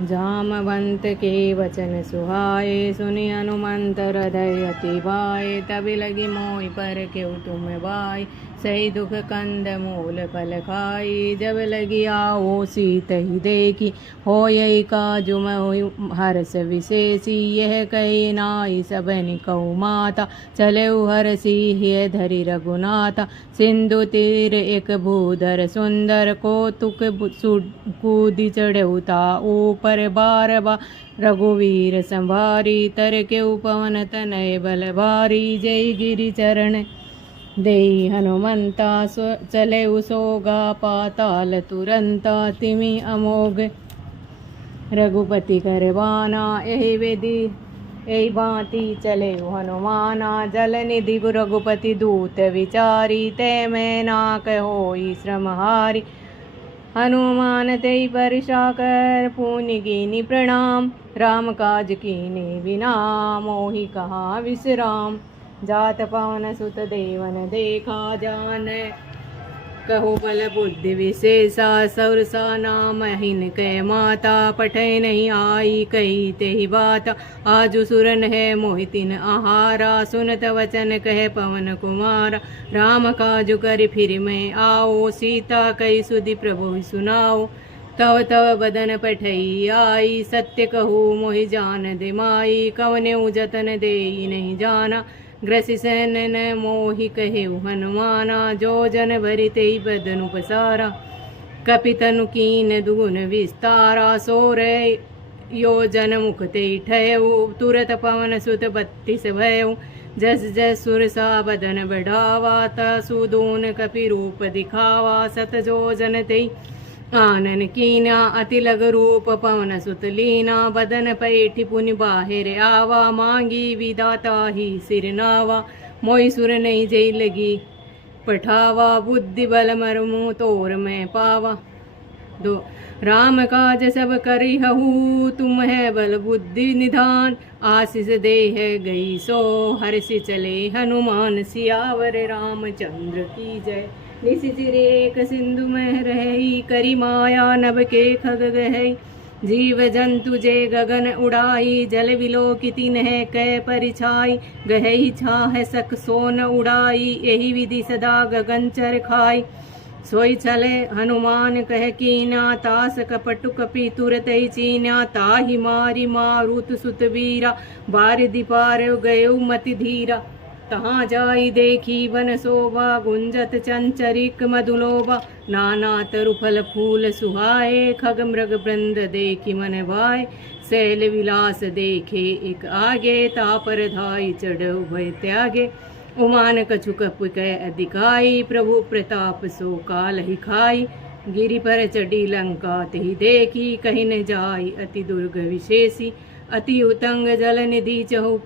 जामवंत के वचन सुहाए, सुनि हनुमंत हृदय अति भाए। तबि लगी मोहि पर केउ तुम भाई, सही दुख कंद मूल फल खाई। जब लगी आओ सीतहि देखी, होय काजु महि हर्ष विशेषी। यह कही नाई सबनि कहु माता, चलेउ हरषि हिय धरि रघुनाथा। सिंधु तीर एक भूधर सुंदर, कौतुक कूदि चढ़ऊ ताऊ पर। बार बार रघुवीर संभारी, तर केउ पवन तनय बल भारी। जय गिरि चरण देई हनुमंता, चलेउ सोगा पाताल तुरंता। तिमि अमोघ रघुपति करबाना, यही विधि यही भांति चलेउ हनुमाना। जल निधि रघुपति दूत विचारी, तै मैं ना होई श्रम हारी। हनुमान तेई परिशा कर, पुनि कीनी प्रणाम। राम काज कीने बिना, मोहि कहाँ विश्राम। जात पवन सुत देवन देखा, जान कहु बल बुद्धि विशेषा। सरसा नाम हिनकै माता, पठै नहीं आई कही तेहि बात। आजु सुरन है मोहितिन आहारा, सुनत वचन कहे पवन कुमार। राम काजु करि फिर मैं आओ, सीता कही सुधि प्रभु सुनाओ। तव तव बदन पठई आई, सत्य कहूँ मोहि जान दे माई। कवने जतन देई नहीं जाना, ग्रसि सैन मोहि कहेउ हनुमाना। जो जन भरि तेई बदनु पसारा, कपितनु कीन दुगुन विस्तारा। सोर योजन मुख तेई ठयऊ, तुरत पवन सुत 32 भयऊ। जस जस सुरसा बदन बढ़ावा, तसुदून कपि रूप दिखावा। सत जोजन तेई आनन कीना, अति लग रूप पवन सुत लीना। बदन पैठि पुनि बाहिर आवा, मांगी विदाता ही सिर नावा। मोहि सुर नहीं जई लगी पठावा, बुद्धि बल मरमु तोर मैं पावा। दो राम काज सब करिहु, तुम है बल बुद्धि निधान। आशीष देह गई सो, हर्षि चले हनुमान। सियावर रामचंद्र की जय। निशिचिर एक सिंधु में रही, करी माया नभ के खग गहई। जीव जंतु जे गगन उड़ाई, जल विलोकिति नह कै परिछाई। गहई छाह सक सोन उड़ाई, यही विधि सदा गगन चर खाई। सोई चले हनुमान कह कीना, तास कपटु कपि तुरतहि चीना। ताहि मारी मारुत सुत वीरा, बारिधि पार गयउ मति धीरा। तहाँ जाई देखी वन शोभा, गुंजत चंचरिक मधुलोभा। नाना तरु फल फूल सुहाए, खग मृग वृंद देखी मन भाए। शैल विलास देखे एक आगे, तापर धाई चढ़ भय त्यागे। उमान कछु कप कै अधिकाई, प्रभु प्रताप सो काल ही खाई। गिरि पर चढ़ी लंका तेहि देखी, कहि न जाई अति दुर्ग विशेषी। अति उतंग जल निधि चहु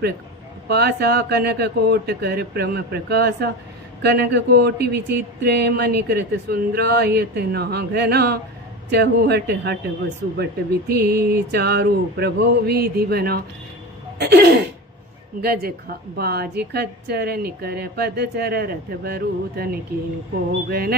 पासा, कनक कोट कर प्रम प्रकाशा। कनक कोटि विचित्र, मणिकृत सुंदरायत ना घना। चहुहट हट वसु बट विधि, चारु प्रभो विधि बना। गज बाज खच्चर निकर पदचर, रथ बरूथन कीन कोगन।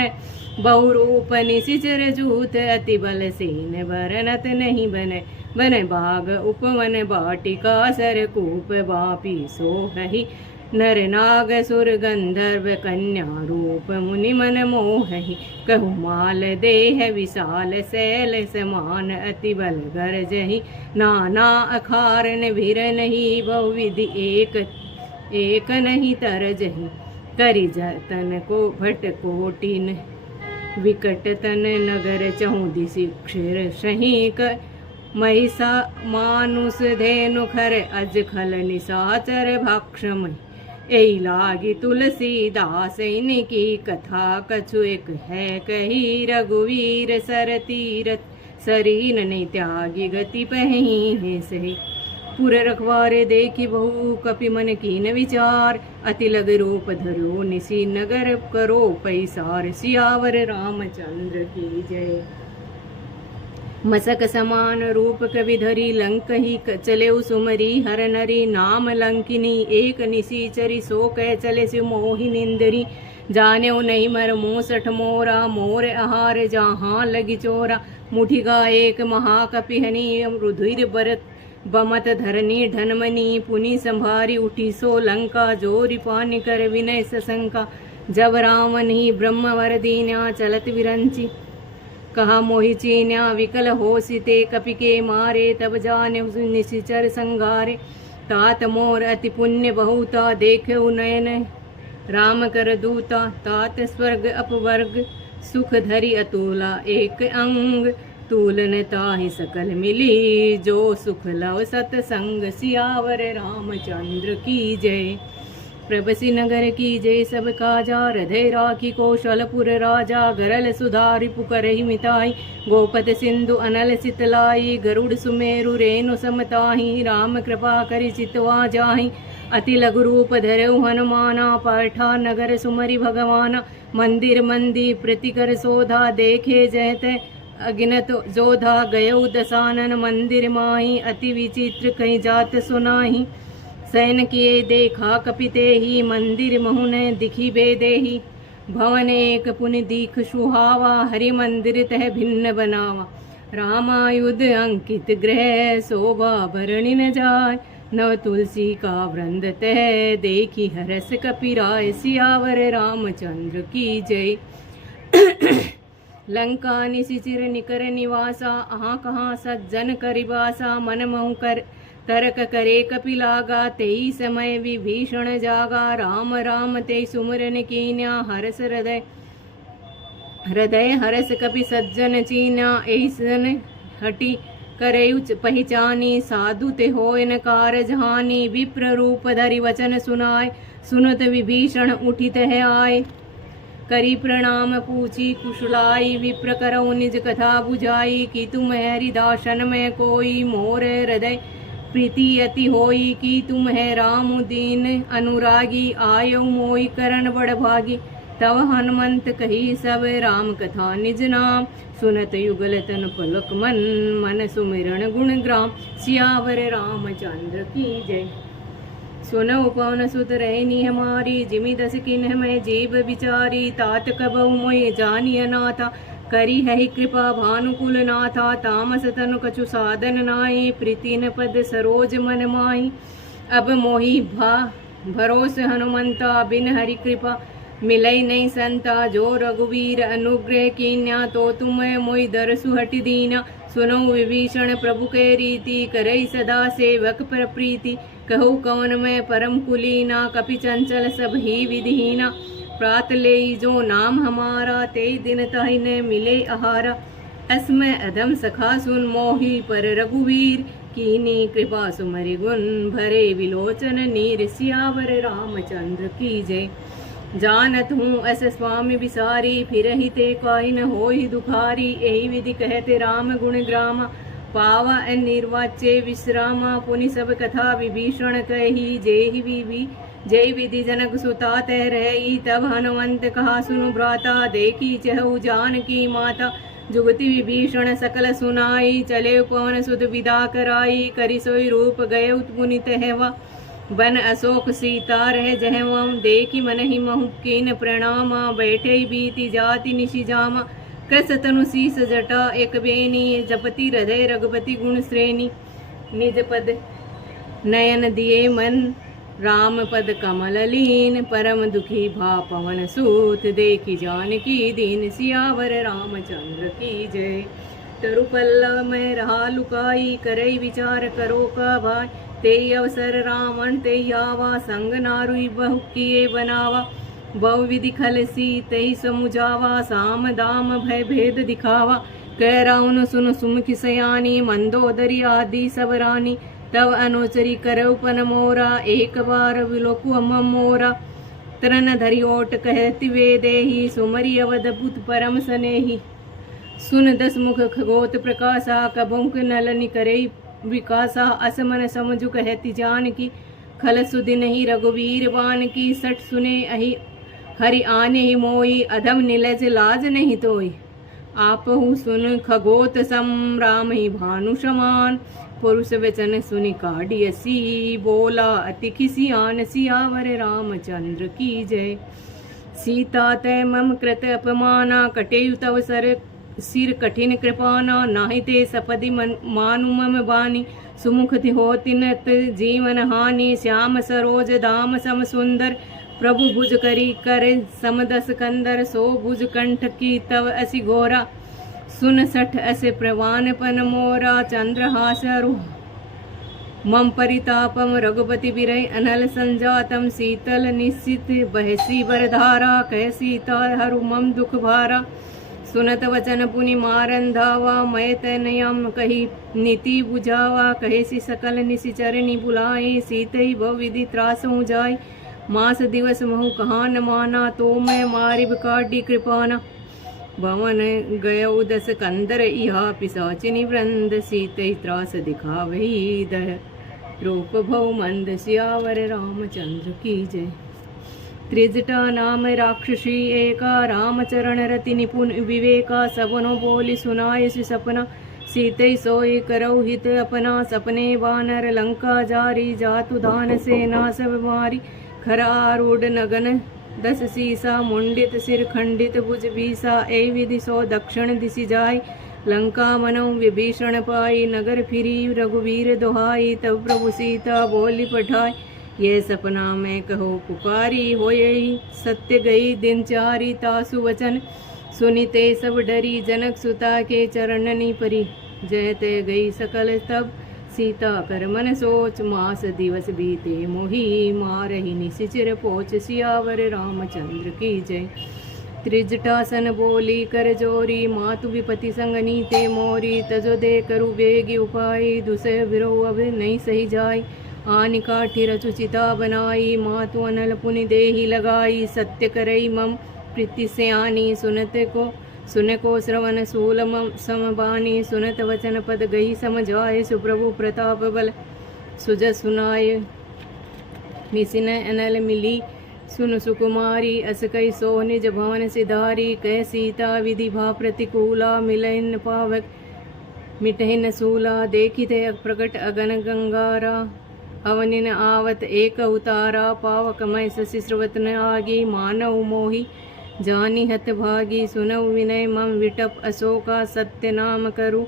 बहुरूप निशिचर जूथ, अति बल सेन बरनत नहीं बन। बन बाग उपवन बाटिका, सरकूप बापी सोहहि। नर नाग सुर गंधर्व कन्या, रूप मुनि मन मोहहि। कहु माल देह विशाल, शैल समान अति बल गरजहि। नाना अखारन भिर नहीं, बहुविधि एक नहीं तरजहि। करि जतन को भट कोटिन, विकट तन नगर चहुदिसि क्षीर सही। महिषा मानुष धेनु खर, अज खल निशाचर भक्षमहि। एई लागी तुलसीदास, इनकी कथा कछु एक है कही। रघुवीर सर तीरथ, शरीर नहीं त्यागी गति पही है सही। पुर रखवारे देखी बहु, कपि मन कीन विचार। अति लग रूप धरो निसी, नगर करो पैसार। सियावर रामचंद्र की जय। मसक समान रूप कवि धरी, लंक ही चले सुमरी। हर नरी नाम लंकिनी, एक निशीचरी। सो कह चले सु मोहि निंदरी। जाने नहीं मर मूसठ मोरा, मोर आहार जहाँ लगी चोरा। मुठिगा एक महाकपिहनी, रुधिर बरत बमत धरनी ढनमनी। पुनि संभारी उठी सो लंका, जोरी पानी कर विनय सशंका। जब रावण ही ब्रह्म वर दीन्या, चलत विरंची कहा मोहि चीन्या। विकल हो सीते कपि के मारे, तब जाने निशिचर संगारे। तात मोर अति पुण्य बहुता, देखे नयन राम कर दूता। तात स्वर्ग अपवर्ग, सुख धरि अतुला एक अंग। तूलन ताहि सकल मिली, जो सुख लव सतसंग। सियावर रामचंद्र की जय। प्रभसी नगर की जय सब काजा, हृदय राखी कौशलपुर राजा। गरल सुधारि पुकरहि मिताई, गोपत सिंधु अनल सितलाई। गरुड़ सुमेरु रेणु समताही, राम कृपा करि चितवा जाहि। अति लघु रूप धरऊ हनुमाना, पाठा नगर सुमरि भगवाना। मंदिर मंदी प्रतिकर शोधा, देखे जयते अगिनत जोधा। गयऊ दसानन मंदिर माही, अति विचित्र कहीं जात सुनाही। सैन किए देखा कपिते ही, मंदिर महुने दिखी बेदेही। भवन एक पुनि दीख सुहावा, हरि मंदिर तह भिन्न बनावा। रामायुध अंकित ग्रह, शोभा भरणी न जाय। नव तुलसी का वृंद तह, देखी हरस कपिराय। सियावर रामचंद्र की जय। लंका निशिचिर निकर निवासा, अहाँ कहाँ सज्जन करिबासा। मन महु कर तरक करे कपिलागा, तेई समय विभीषण जागा। राम राम ते सुमरन कीन्या, हरस हृदय हृदय हरस कपि सज्जन चीन्या। ऐसन हटी करयु पहिचानी, साधु ते होय न कारज हानि। विप्र रूप धरि वचन सुनाय, सुनत विभीषण उठित है आय। करी प्रणाम पूछी कुशलाई, विप्र करऊ निज कथा बुझाई। कि तुम हरिदासन में कोई, मोर हृदय प्रीति अति होई। कि तुम है राम दीन अनुरागी, आयो मोई करण बड़ भागी। तव हनुमंत कही सब, राम कथा निज नाम। सुनत युगल तन पलक मन, मन सुमिरन गुण ग्राम। सियावर रामचंद्र की जय। सुनौ पवन सुत रहनी हमारी, जिमि दस किन्ह मैं जीव बिचारी। तात कबहु मोहि जानिय नाथा, करी है कृपा भानुकुल नाथा। तामस तनु कछु साधन नाई, प्रीति न पद सरोज मन माही। अब मोहि भरोस हनुमंता, बिन हरि कृपा मिलई नहीं संता। जो रघुवीर अनुग्रह कीन्या, तो तुम मोहि दरसु हटि दीना। सुनो विभीषण प्रभु के रीति, करई सदा सेवक पर प्रीति। कहु कवन में परम कुलीना, कपि चंचल सब ही विधिहीना। प्रात ले जो नाम हमारा, ते दिन ताहि न मिले आहारा। अस्मय अधम सखा सुन मोहि, पर रघुवीर कीनी कृपा सुमरि गुण। भरे विलोचन नीर, सियावर रामचंद्र की जय। जानत हूँ अस स्वामी बिसारी, फिरहि ते कोई न होई दुखारी। एहि विधि कहते राम गुण ग्रामा, पावा निर्वाच्य विश्रामा। पुनि सब कथा विभीषण कही, जय विधि जनक सुता तह रही। तब हनुमंत कहा सुनु भ्राता, देखी चहु जानकी माता। जुगति विभीषण सकल सुनाई, चले पवन सुत विदा कराई। करि सोई रूप गए पुनि तहवा, बन अशोक सीता रह जहवा। देखी मन ही महु कीन प्रणामा, बैठे बीती जाति निशि जामा। कृस तनु शीस जटा एक बेनी, जपति हृदय रघुपति गुण श्रेणी। निज पद नयन दिए मन, राम पद कमल लीन। परम दुखी भा पवन सूत, देखी जानकी दीन। सियावर रामचंद्र की जय। तरुपल्लव में रहा लुकाई, करई विचार करो का भाई। ते अवसर रावण ते आवा, संग नारुई बहु किए बनावा। बहु विधि खल सी तई समुझावा, साम दाम भय भेद दिखावा। कह राउन सुन सुमुखी सयानी, मंदोदरी आदि सब रानी। तब अनुचरी करऊ पन मोरा, एक बार विलोकु मोरा। तरन धरि ओट कहति वे देही, सुमरि अवधभूत परम सनेही। सुन दस मुख खगोत प्रकाशा, कबहुक नलन करई विकासा। असमन समझु कहति जानकी, खल सुधि नहीं रघुवीर बान की। सठ सुने अहि हरि आने ही मोई, अधम निलज लाज नहीं तोई। आपहु सुन खगोत सम, राम ही भानु समान। पुरुष वचन सुनि काढ़ियसी, बोला अति खिसियान। सियावर रामचंद्र की जय। सीता तय मम कृत अपमाना, कटेयु तव सर सिर कठिन कृपाना, नाहि ते सपदि मानु मम बानी, सुमुख हो तिनत जीवन हानि, श्याम सरोज दाम सम सुंदर, प्रभु भुज करी कर समदस कंदर, सो भुज कंठ की तव असि घोरा, सुन सठ अस प्रवान पन मोरा, चंद्रहास मम परितापम, रघुपति बिरय अनल संजातम, शीतल निश्चित बहसी बरधारा, कह सीता हरु मम दुख भारा, सुनत वचन पुनि मारन धावा, मैं तनयम कही नीति बुझावा, कहेसी सकल निशिचरणी बुलाए, सीतई बहु विधि त्रास हो जाय, मास दिवस महु कहा न माना, तो मैं मारिब काटी कृपाना, भवन गयो दस कंदर इहा, पिशाचिनी वृंद सीतई त्रास दिखावही दह, रूप भव मंद सियावर रामचंद्र की जय। त्रिजटा नाम राक्षसी एका, रामचरण रति निपुण विवेका, सबनो बोली सुनाय सपना, सीतई सोई करौ हित अपना, सपने वानर लंका जारी, जातु दान सेना सब मारी, खर आरूढ़ नगन दस सीसा, मुंडित सिर खंडित भुज बीसा, ए विधि सो दक्षिण दिशि जाय, लंका मनो विभीषण पाई, नगर फिरी रघुवीर दोहाई, तब प्रभु सीता बोली पठाई, ये सपना में कहो पुकारी, होयई सत्य गई दिन चारी, तासु वचन सुनिते सब डरी, जनक सुता के चरणनी परी, जयते गई सकल तब सीता कर मन सोच, मास दिवस बीते मोही, मारही निशिचिर पोच, सियावर रामचंद्र की जय। त्रिजटासन बोली कर जोरी, मातु विपति संग नीते मोरी, तजो दे करु बेगी उपाय, दुसह बिरो अब नहीं सही जाय, आनि काठी रचु चिता बनाई, मातु अनल पुनि देही लगाई, सत्य करई मम प्रीति सयानी, सुन को श्रवण सूल मम समबानी, सुनत वचन पद गई समझाए, सुप्रभु प्रताप बल सुजस सुनाय, निसिन अनल मिली सुन सुकुमारी, अस कई सो निज भवन सिधारी, कह सीता विधि भा प्रतिकूला, मिलन पावक मिटहिन सूला, देखिते प्रकट अगन गंगारा, अवनिन आवत एक उतारा, पावक मय शिश्रवत न आगी, मानव मोही जानी हत भागी, सुनव विनय मम विटप अशोका, सत्य नाम करु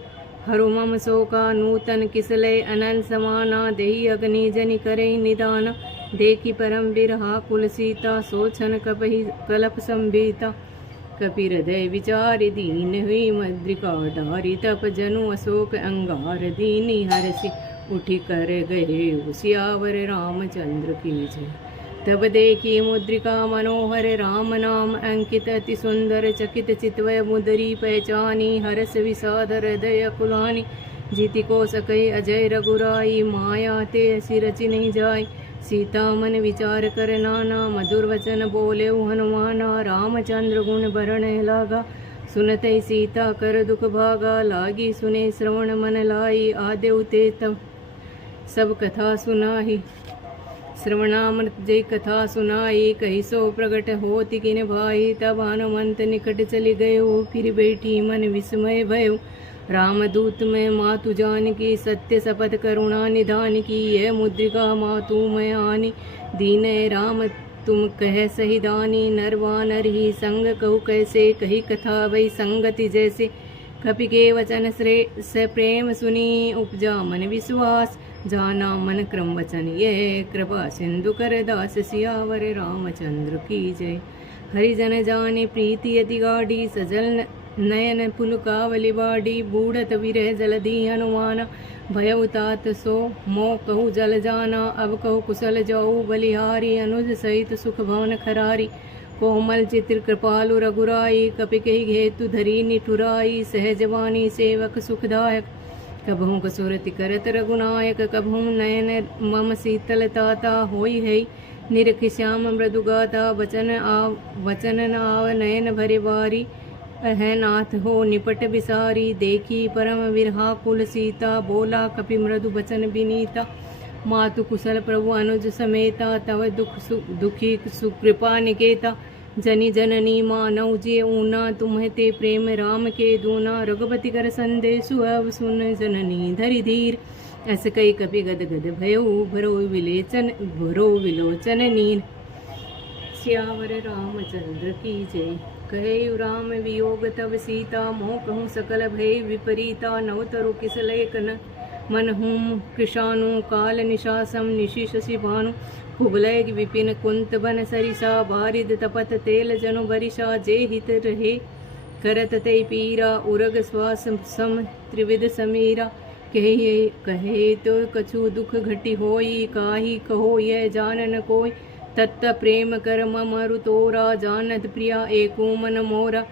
हरु मम शोका, नूतन किसलय अनल समाना, देहि अग्नि जनि करे निदान, देखी परम बिरहा कुल सीता, सोचन कपहि कलप संभीता, कपि हृदय विचारि दीन हुई मद्रिका डारी, तप जनु अशोक अंगार, दीनी हरसि उठी कर गए, सियावर रामचंद्र की जय। तब देखी मुद्रिका मनोहर, राम नाम अंकित अति सुंदर, चकित चितवय मुदरी पहचानी, हरस विषाद हृदय कुलानी, जीति को सकै अजय रघुराई, माया ते असी रचि नहीं जाय, सीता मन विचार कर नाना, मधुर वचन बोले हनुमाना, रामचंद्र गुण बरण लागा, सुनते सीता कर दुख भागा, लागी सुने श्रवण मन लाई, आदेव ते तब सब कथा सुनाही, श्रवणामृत जय कथा सुनाई, कही सो प्रगट होति किन भाई, तब हनुमंत निकट चली गयो, फिर बैठी मन विस्मय भयो, रामदूत में मातु जान की, सत्य शपथ करुणा निधान की, यह मुद्रिका मातु में आनी, दीन राम तुम कह सही दानी, नरवानर ही संग कहु कैसे, कही कथा वही संगति जैसे, कपि के वचन से प्रेम सुनी, उपजा मन विश्वास, जाना मन क्रम वचन ये, कृपा सिंधु कर दास, सियावर रामचंद्र की जय। हरिजन जाने प्रीति अति गाढ़ी, सजल नयन पुलकावली बाड़ी, बूढ़त विरह जलधि हनुमाना, भय तात सो मोह कहु जल जाना, अब कहु कुशल जाऊ बलिहारी, अनुज सहित सुख भवन खरारी, कोमल चित्र कृपालु रघुराई, कपि कहि हेतु धरी निठुराई, सहजवानी सेवक सुखदायक, कबहू कसुरति करत रघुनायक, कबहू नयन मम शीतल ताता, होई है निरख श्याम मृदु गाता, वचन आव नयन भरे बारी, है नाथ हो निपट बिसारी, देखी परम विरहा कुल सीता, बोला कपि मृदु बचन बिनीता, मातु कुशल प्रभु अनुज समेता, तव दुखी सुकृपा निकेता, जनी जननी मानव जे ऊना, तुम्हें ते प्रेम राम के दूना, रघुपति कर संदेशु अब सुन जननी धरि धीर, ऐस कई कपि गद गद भयो, भरो विलोचन नीर, सियावर रामचंद्र की जय। कहे राम वियोग तब सीता, मोह कहूँ सकल भय विपरीता। नव तरु किस लेखन मन हूँ कृषाणु, काल निशासम निशि शशि भानु। कुबलय विपिन कुंत बन सरिसा, बारिद तपत तेल जनु बरिशा। जे हित रहे करत ते पीरा, उरग श्वास सम त्रिविध समीरा। कहे तो कछु दुख घटी होई, काहि कहो यह जान न कोई। तत्त प्रेम कर मरु तोरा, जानत प्रिया एको मन मोरा।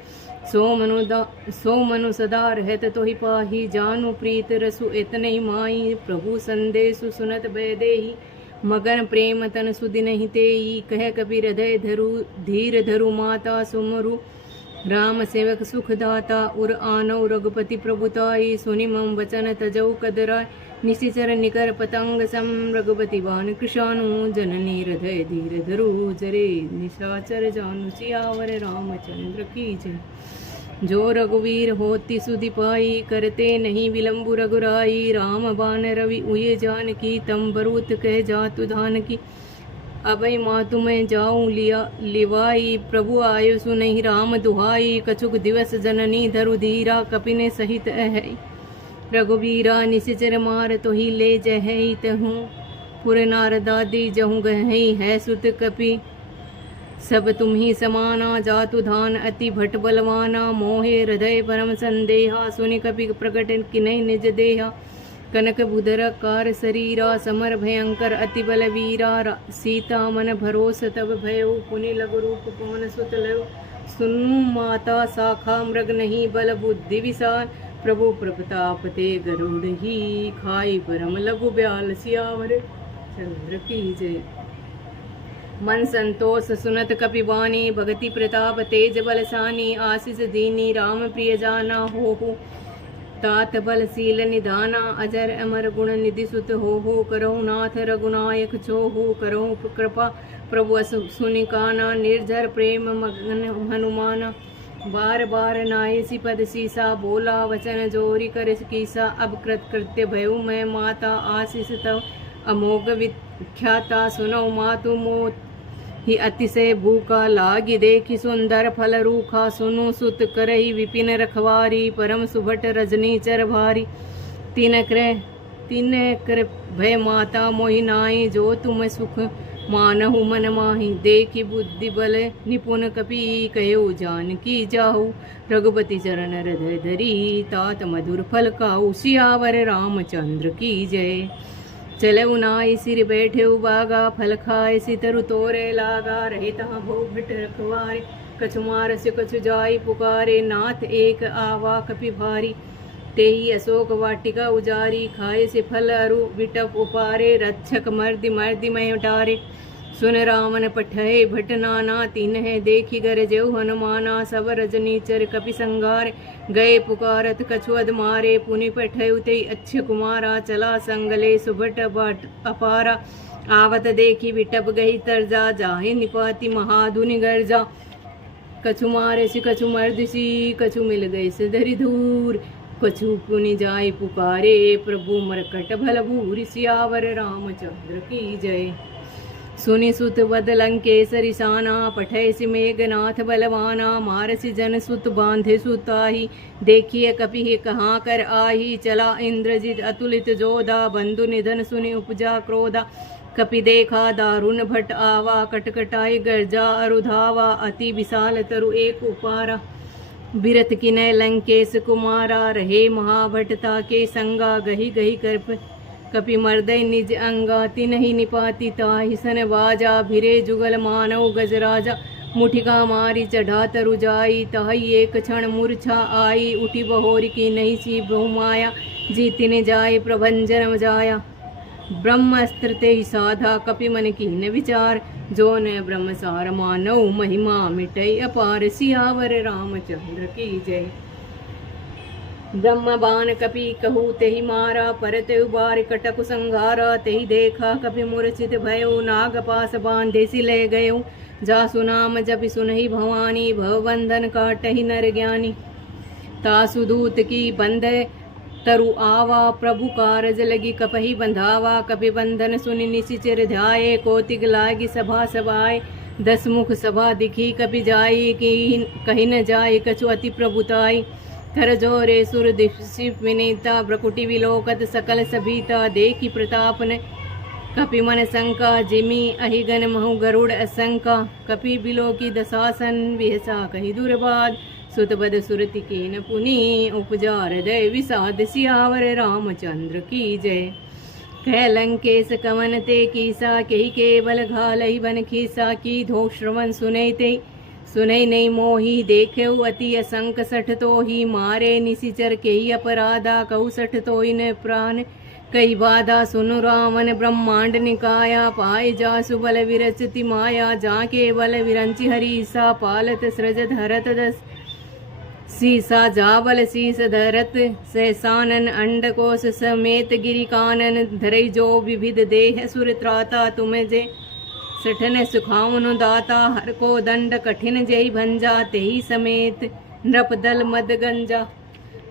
सो मनु सदा रहत तोहि पाही, जानू प्रीत रसु इतने माई। प्रभु संदेशु सुनत बैदेही, मगन प्रेम तन सुदिन तेई। कह कबीर हृदय धरु धीर धरु, माता सुमरु राम सेवक सुखदाता। उर आनौ रघुपति प्रभुताई, सुनि मम वचन तजौ कदराय। निशिचर निकर पतंग सम, रघुपति बान कृशानु। जननी हृदय धीर धरु, जरे निशाचर जानु। सियावर रामचंद्र की जय। जो रघुवीर होती सुधि पाई, करते नहीं विलंबु रघुराई। राम बान रवि उये जानकी, तम बरूत कह जातु धान की। अभय मातु मैं जाऊं लिवाई, प्रभु आयो सुनहि राम दुहाई। कछुक दिवस जननी धरु धीरा, कपिने सहित है रघुवीरा। निशिचर मार तो ही ले जहई तहूँ, पुर नारदादी जहूँ गहई। है सुत कपि सब तुम ही समाना, जातु धान अति भट बलवाना। मोहे हृदय परम संदेहा, सुनि कपि प्रकट किन्है निज देहा। कनक बुधर कार शरीरा, समर भयंकर अति बलवीरा। सीता मन भरोस तब भयो, पुनि लघु रूप पवन सुत लयो। सुनु माता शाखा मृग नहीं, बल बुद्धि विशाल। प्रभु प्रताप ते गरुड़ ही, खाई परम लघु ब्याल। सियावर चंद्र की जय। मन संतोष सुनत कपिवानी, भगति प्रताप तेज बलसानी। आशीष दीनी राम प्रिय जाना, हो तात बलशील निधाना। अजर अमर गुण निधि सुत हो, करहु नाथ रघुनायक छो। करहु कृपा प्रभु सुनि काना, निर्झर प्रेम मगन हनुमाना। बार बार नायसी पद सीसा, बोला वचन जोरी कर कीसा। अब कृत्य भयउ मैं माता, आशीष तव अमोघ विख्याता। सुनौ मातु मोत ही अतिशय भूखा, लागी देखी सुंदर फल रूखा। सुनु सुत करही विपिन रखवारी, परम सुभट रजनी चर भारी। तीन कर भय माता मोहि नाई, जो तुम सुख मानहु मन माही। देखी बुद्धि बल निपुण कपि, कहो जानकी जाहु। रघुपति चरण हृदय धरी, तात मधुर फल खाऊ। सियावर रामचंद्र की जय। चले उनाई सिर बैठे उबागा, फल खाए सितरु तोरे लागा। रहे तहाँ भो भट रखवारे, कछु मार से कछु जाई पुकारे। नाथ एक आवा कपि भारी, तेही अशोक वाटिका उजारी। खाए से फल अरु विटप उपारे, रक्षक मर्दि मर्दि मय उटारे। सुन रामन पठय भट नाना, तिन्ह देखी गर जेऊ हनुमाना। सब रजनीचर कपि संगार, गए पुकारत कछु अध मारे। पुनि पठय उतई अच्छ कुमारा, चला संगले सुभट बाट अपारा। आवत देखी विटप गई तरजा, जाहि निपाति महाधुनि गर्जा। कछु मारे सी कछु मर्दिसी, कछु मिल गई से धरि धूर। कछु पुनि जाय पुकारे, प्रभु मरकट भल भूरि। सियावर रामचंद्र की जय। सुनि सुत वद लंकेसरि साना, पठय सि मेघनाथ बलवाना। मारसि जन सुत बांधे सुताही, देखिए कपि कहाँ कर आही। चला इंद्रजित अतुलित जोधा, बंधु निधन सुनि उपजा क्रोधा। कपि देखा दारुण भट आवा, कटकटाई गर्जा अरुधावा। अति विशाल तरु एक उपारा, बिरत किनय लंकेश कुमारा। रहे महाभटता के संगा, गही गही कर कपि मर्दय निज अंगा। तिनहि निपाति ताहि सन बाजा, भिरे जुगल मानव गजराजा। मुठिका मारी चढ़ा तरु जाई, ताहि एक क्षण मूर्छा आई। उठी बहोरी की नहीं सी बहुमाया, जीतिने जाय प्रभंजन जाया। ब्रह्मास्त्र ते साधा, कपि मन कीन विचार। जो न ब्रह्मसार मानव, महिमा मिटई अपार। सियावर रामचंद्र की जय। ब्रह्म बान कपि कहू तेहि मारा, परत उबार कटक संघारा। तेहि देखा कपि मूर्छित भयो, नाग पास बांधे सि ले गयो। जासु नाम जपि सुनहि भवानी, भवबंधन काटहि नर ज्ञानी। तासु दूत की बंध तरु आवा, प्रभु कारज लगी कपहि बंधावा। कपि बंधन सुनि निशिचर ध्याये, कौतिक लागी सभा सभाए। दस मुख सभा दिखी कपि जाई कि कही न जाय कछु अति प्रभुताई। कर जोरे सुर दिशिप विनीता ब्रकुटि विलोकत सकल सभीता। देखी प्रताप ने कपि मन शंका जिमी अहिगन महु गरुड़ असंका। कपि बिलो की दशासन विहसा कही दुर्बाद। सुत बद सुरति कीन पुनि उपजा हृदय विषाद। सियावर रामचंद्र की जय। कह लंकेश कवन ते कीसा कही केवल घालहि बन खीसा। की धो श्रवण सुनै ते सुनै नहीं मोही। देखेउ अति असंक सठ तो ही मारे निशिचर केही अपराधा। कहु सठ तो इन प्राण कई बाधा। सुनु रामन ब्रह्मांड निकाया पाए जासु बल विरचति माया। जाके बल विरंचि हरीसा पालत सृज धरत दस सीसा। जाबल शीस धरत सहसानन अंडकोश समेत गिरि कानन। धरई जो विविध देह सुर त्राता तुम जे सठन सुखावनु दाता। हर को दंड कठिन जय भंजा तेही समेत नृप दल मद गंजा।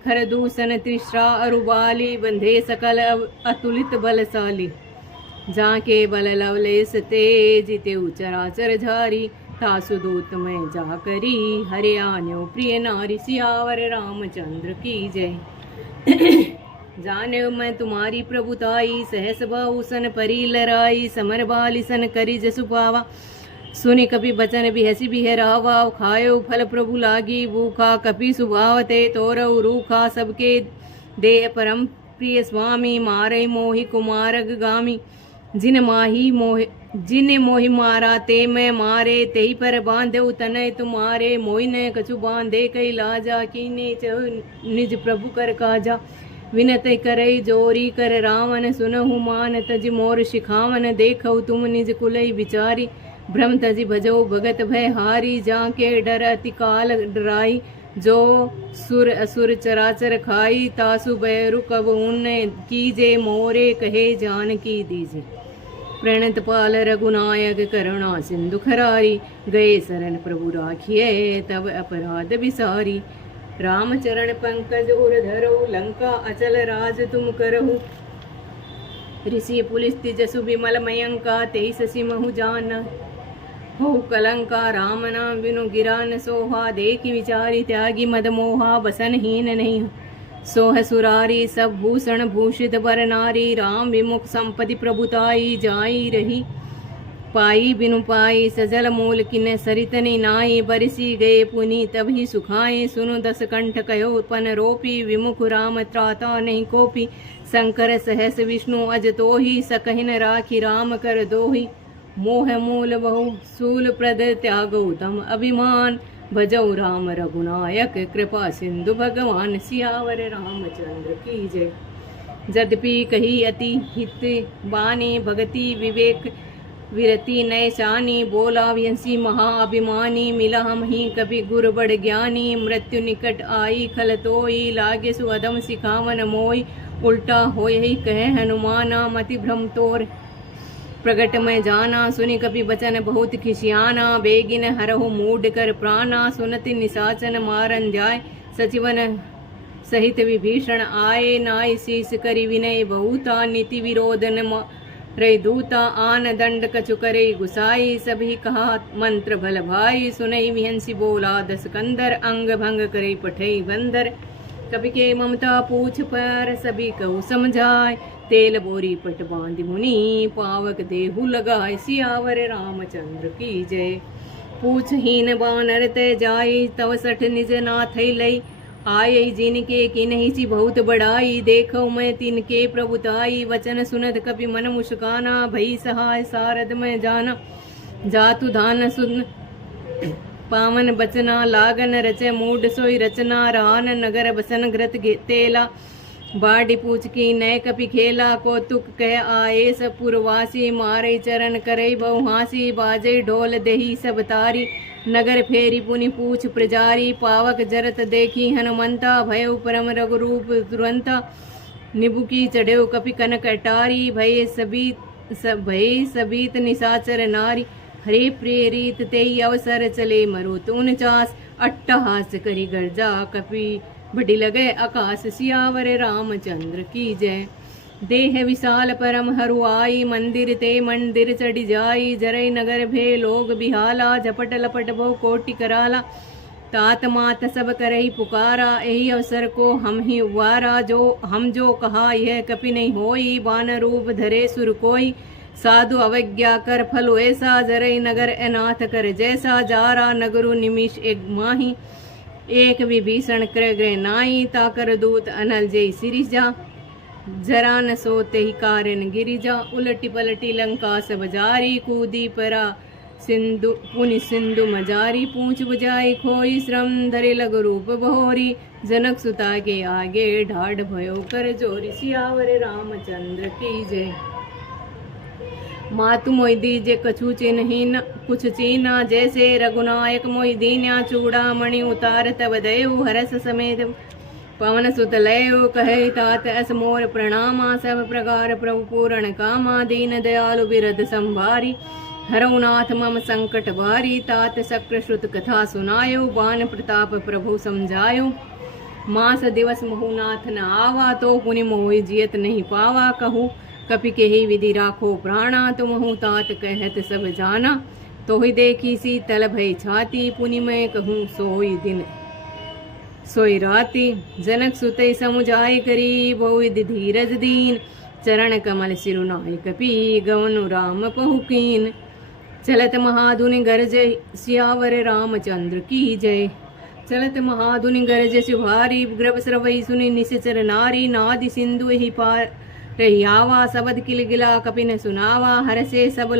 खर दूषण त्रिश्रा अरुबाली बंधे सकल अतुलित बलशाली। जाके बल लवलेस तेज तेउ चराचर झारी। तासु दूत में जा करी हरे आन्यो प्रिय नारी। सियावर रामचंद्र की जय। जाने मैं तुम्हारी प्रभुताई सहस बाहुसन परी लराई। समर बालिसन करी जसु पावा सुनि कपि बचन बिहसी बिहरावा। खायो फल प्रभु लागी भूखा कपि सुभावते तोरऊ रूखा। सबके देह परम प्रिय स्वामी मारे मोहि कुमारग गामी। जिन मोहि मारा ते मैं मारे तेहि पर बांधे तनय तुम्हारे। मोहि न कछु बांधे कई लाजा कीने चहु निज प्रभु कर काजा। विनत करई जोरी कर रावण सुनहु मान तज मोर शिखावन। देखऊ तुम निज कुलई विचारी भ्रम तज भजो भगत भय हारी। जाके डर अति काल डराई जो सुर असुर चराचर खाई। तासु बैरु कब उन कीजे मोरे कहे जान की दीजे। प्रणत पाल रघुनायक करुणा सिंधु खरारी। गए शरण प्रभु राखिए तब अपराध विसारी। रामचरण पंकज उर धरऊ लंका अचल राज तुम करहु। ऋषि पुलिस जसु विमल मयंका तेई ससी महु जान। हो कलंका राम नाम बिनु गिरा न सोहा। देखी विचारी त्यागी मद मोहा बसन हीन नहीं। सोह सुरारी सब भूषण भूषित बर नारी। राम विमुख संपत्ति प्रभुताई जाई रही पाई बिनु पाई। सजल मूल किन सरितनि नाई बरसी गए पुनि तभी सुखाए। सुनु दस कंठ कहो पन रोपी विमुख राम त्राता नहीं कोपी। शंकर सहस विष्णु अज तोहि सकहिन राखी राम कर दोहि। मोह मूल बहु सूल प्रद त्यागो तम अभिमान। भजौ राम रघुनायक कृपा सिंधु भगवान। सियावर रामचंद्र की जय। यद्यपि कही अति हित बानी भगति विवेक विरति नय शानी। बोला व्यंसी महाअभिमानी मिला हम ही कभी गुर बड़ ज्ञानी। मृत्यु निकट आई खल तोई लागे सुअदम सिखावन मोई। उल्टा होय ही कह हनुमाना मति भ्रम तोर प्रगट में जाना। सुनि कपि बचन बहुत खिसियाना बेगिन हरहु मूड कर प्राणा। सुनति निशाचन मारन जाय सचिवन सहित विभीषण आए। नाय शीस करि विनय बहुता नीति विरोधन रे दूता। आन दंड कछु करे गुसाई सभी कहा मंत्र भल भाई। सुनई विहंसी बोला दस कंदर अंग भंग करे पठई बंदर। कपि के ममता पूछ पर सभी कहु समझाय। तेल बोरी पट बांध मुनि पावक देहु लगाय। सियावर रामचंद्र की जय। पूछ हीन बानर ते जाई तव सठ निज नाथ लई। आये जिनके किन्हीं सी बहुत बड़ाई। देखो मैं तिनके प्रभुताई। वचन सुनत कपि मन मुस्काना भई सहाय सारद में जाना। जातु धान सुन पावन बचना लागन रचे मूड सोई रचना। रान नगर बसन घृत तेला बाढ़ पूछ की नय कपि खेला। कौतुक कह आए सब पुरवासी मारे चरण करे बहुहासी। बाजे ढोल देही सब तारी नगर फेरी पुनि पूछ प्रजारी। पावक जरत देखी हनुमंता भय परम रघुरूप तुरंता। निबुकी चढ़ेव कपि कनक अटारी भय सबीत निशाचर नारी। हरे प्रिय रीत तेई अवसर चले मरु तून चास। अट्टहास करी गर्जा कपि बढ़ी लगे आकाश। सियावर रामचंद्र की जय। देह विशाल परम हरुआई, मंदिर ते मंदिर चढ़ जाई। जरई नगर भे लोग बिहाला, झपट लपट भो कोटि कराला। तात मात सब करही पुकारा, यही अवसर को हम ही उवारा। जो कहा यह कपि नहीं होई, बान रूप धरे सुर कोई। साधु अवज्ञा कर फल ऐसा, जरई नगर अनाथ कर जैसा। जारा नगरु निमिष एक माही, एक विभीषण कर गए नाई। ताकर दूत अनल जय सिरिजा, जरा न सोते ही कारण गिरिजा। उलटी पलटी लंका सब जारी, कूदी परा सिंधु पुनि सिंधु मजारी। पूछ बुझाई खोई, श्रम धरे लग रूप बहोरी। जनक सुता के आगे, ढाढ़ भयो कर जोरी। सियावर रामचंद्र की जय। मातु मोहि दीजे कछु चिन्ह कुछ चीना, जैसे रघुनायक मोहि दीन्या। चूड़ामणि उतार तब दयु, हरस समेत पवन सुत लयो। कहे तात अस मोर प्रणामा, सब प्रकार प्रभु पूरण कामा। दीन दयालु बिरद संभारी, हरऊ नाथ मम संकट भारी। तात शक्र श्रुत कथा सुनायो, बान प्रताप प्रभु समझायो। मास दिवस महु नाथ न आवा, तो पुनि मोहि जियत नहीं पावा। कहूँ कपि केहि विधि राखो प्राणा, तुमहु तात कहत सब जाना। तो ही देखी सी तल भय छाती, पुनि मैं कहूँ सोई दिन सोई राती। जनक सुतई समुझाई करी, बहुविधि धीरज दीन। चरण कमल सिरुनाय कपि, गवनु राम पहुकीन। चलत महाधुनि गरज, सियावर रामचंद्र की जय। चलत महाधुनि गरज सुभारी, ग्रभ स्रवई सुनि निश्चर नारी। नादि सिंधु ही पार रहियावा, सबद किलगिला कपि न सुनावा। हरसे सब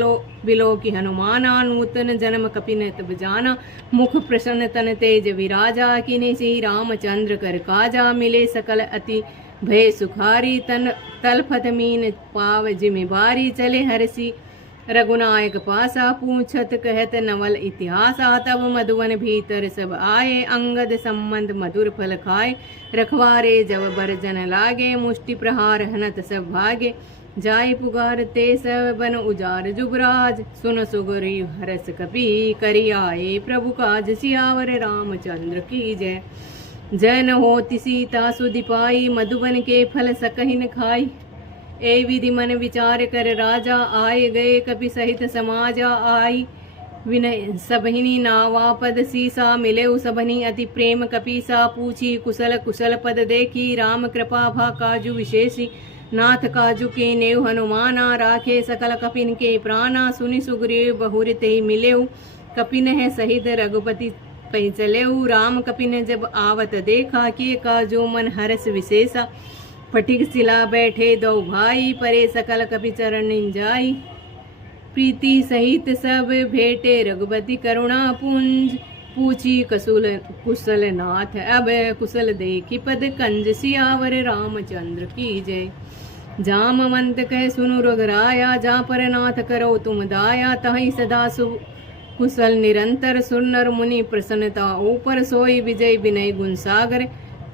बिलो की हनुमाना, नूतन जन्म कपि न तब जाना। मुख प्रसन्न तन तेज विराजा, किने श्री रामचंद्र कर काजा। मिले सकल अति भय सुखारी, तन तलफत मीन पाव जिम्मेवारी। चले हरसी रघुनायक पासा, पूछत कहत नवल इतिहासा। तब मधुवन भीतर सब आए, अंगद संबंध मधुर फल खाए। रखवारे जब बरजन लागे, मुष्टि प्रहार हनत सब भागे। जाय पुकार ते सब बन उजार जुबराज, सुन सुगरी हरस कपि। करि आए प्रभु काज, सियावर रामचंद्र की जय। जय न होति सीता सुधि पाई, मधुबन के फल सकहिन खाई। ए विधि मन विचार कर राजा, आए गए कपि सहित समाजा। आई विनय सबहिनी नावा, पद सीसा मिले सबनी अति प्रेम कपीसा। पूछी कुशल कुशल पद देखी, राम कृपा भा काजु विशेषी। नाथ काजु के नेव हनुमाना, राखे सकल कपिन के प्राणा। सुनि सुग्रीव बहुर ते मिलेऊ, कपिन है सहित रघुपति पै चलेऊ। राम कपिन जब आवत देखा, के काजु मन हरस विशेषा। फटिक सिला बैठे दो भाई, परे सकल कपि चरण जाई। प्रीति सहित सब भेटे रघुपति करुणा पुंज। पूछी कुशल नाथ अब, कुशल देखी पद कंज। सियावर रामचंद्र की जय। जामवंत कह सुनु रघुराया, जा पर नाथ करो तुम दाया। तहि सदा कुशल निरंतर, सुर नर मुनि प्रसन्नता ऊपर। सोई विजय विनय गुण सागर,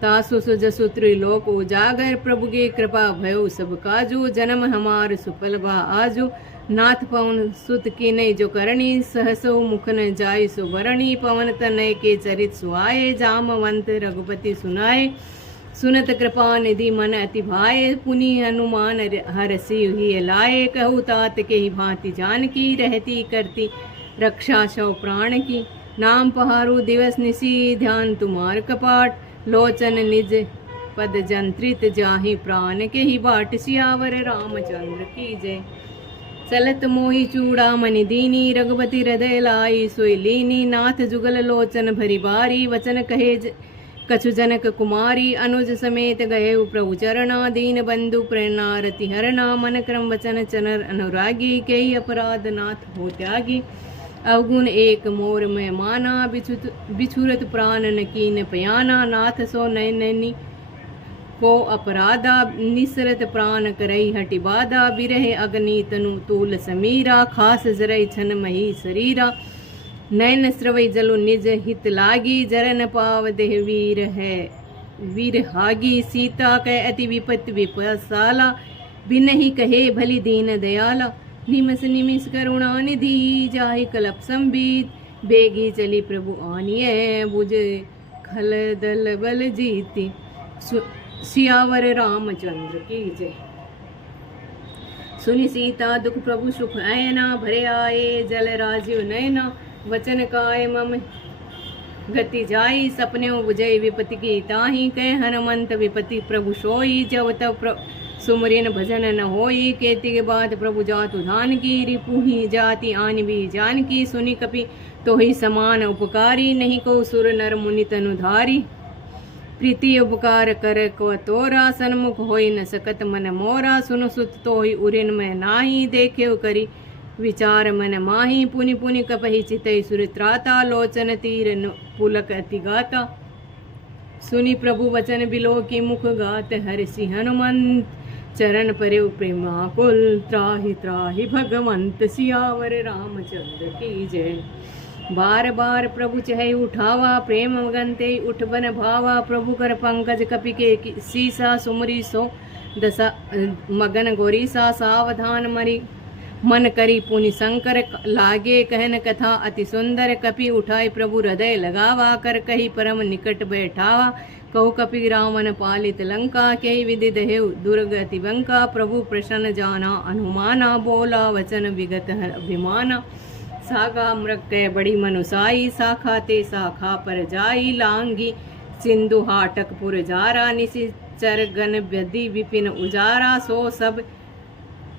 तासु सुजसु त्रिलोक उजागर। प्रभु की कृपा भयो सब काजू, जन्म हमार सुफल भा आजू। नाथ पवन सुत की नई जो करणी, सहसो मुख न जाय सुवरणी। पवन तनय के चरित सुआए, जामवंत रघुपति सुनाए। सुनत कृपा निधि मन अति भाए, पुनि हनुमान हरसि ही लाए। कहु तात के ही भांति जानकी, रहती करती रक्षा सौ प्राण की। नाम पहारु दिवस निसी, ध्यान तुमार कपाट। लोचन निज पद जंत्रित, जाहि प्राण के ही बाट। सियावर रामचंद्र की जय। चलत मोहि चूड़ामणि दीनी, रघुपति हृदय लाई सोई लीनी। नाथ जुगल लोचन भरी बारी, वचन कहे कछु जनक कुमारी। अनुज समेत गए प्रभु चरणा, दीन बंधु प्रेरणा रति हरणा। मन क्रम वचन चनर अनुरागी, कई अपराध नाथ हो त्यागी। अवगुण एक मोर में माना, बिछुरत प्राण न कीन पयाना। नाथ सो नैनी को अपराधा, निसरत प्राण करई हटि बाधा। बिरह अग्नि तनु तूल समीरा, खास जरई छन मही शरीरा। नैन स्रवई जलु निज हित लागी, जरन पाव देह वीर है वीर हागी। सीता कह अति विपत्ति विपसाला, बिन ही कहे भली दीन दयाला। निमस निमिष करुणा निधि, जाहि कलप संबीत। बेगी चली प्रभु आनिए, बुझ खल दल बल जीती। सियावर रामचंद्र की जय। सुनि सीता दुख प्रभु सुख ऐना, भरे आए जल राजीव नयना। वचन काय मम गति जाई, सपन्यों बुझई विपति की ताही। कह हनुमंत विपति प्रभु सोई, जब तब सुमरिन भजन न होई। केति के बाद प्रभु जातु धान की, रिपुहि जाति आन भी जान की। सुनि कपि तो ही समान उपकारी, नहीं को सुर नर मुनि तनुधारी। प्रीति उपकार कर को तोरा, सन्मुख होई न सकत मन मोरा। सुन सुत तो ही उरिन में नाही, देखे करी विचार मन माही। पुनि पुनि कपहि चितई सुर त्राता, लोचन तीर पुलक अति गाता। सुनि प्रभु वचन बिलो की मुख गात, हर्षि हनुमंत चरण परे प्रेमाकुल। त्राहि त्राहि भगवंत, सियावर रामचंद्र की जय। बार बार प्रभु चहै उठावा, प्रेम गंते उठ बन भावा। प्रभु कर पंकज कपि के सीसा, सुमरी सो दशा मगन गोरीसा। सावधान मरी मन करी पुनि शंकर, लागे कहन कथा अति सुंदर। कपि उठाई प्रभु हृदय लगावा, कर कही परम निकट बैठावा। कहु कपि रावण पालित लंका, कही विधि दहेउ दुर्गति बंका। प्रभु प्रसन्न जाना अनुमाना, बोला वचन विगत अभिमाना। सागा मृग बड़ी मनुसाई, शाखा ते शाखा पर जाई। लांगी सिंधु हाटकपुर जारा, निशिचर गण व्यधि विपिन उजारा। सो सब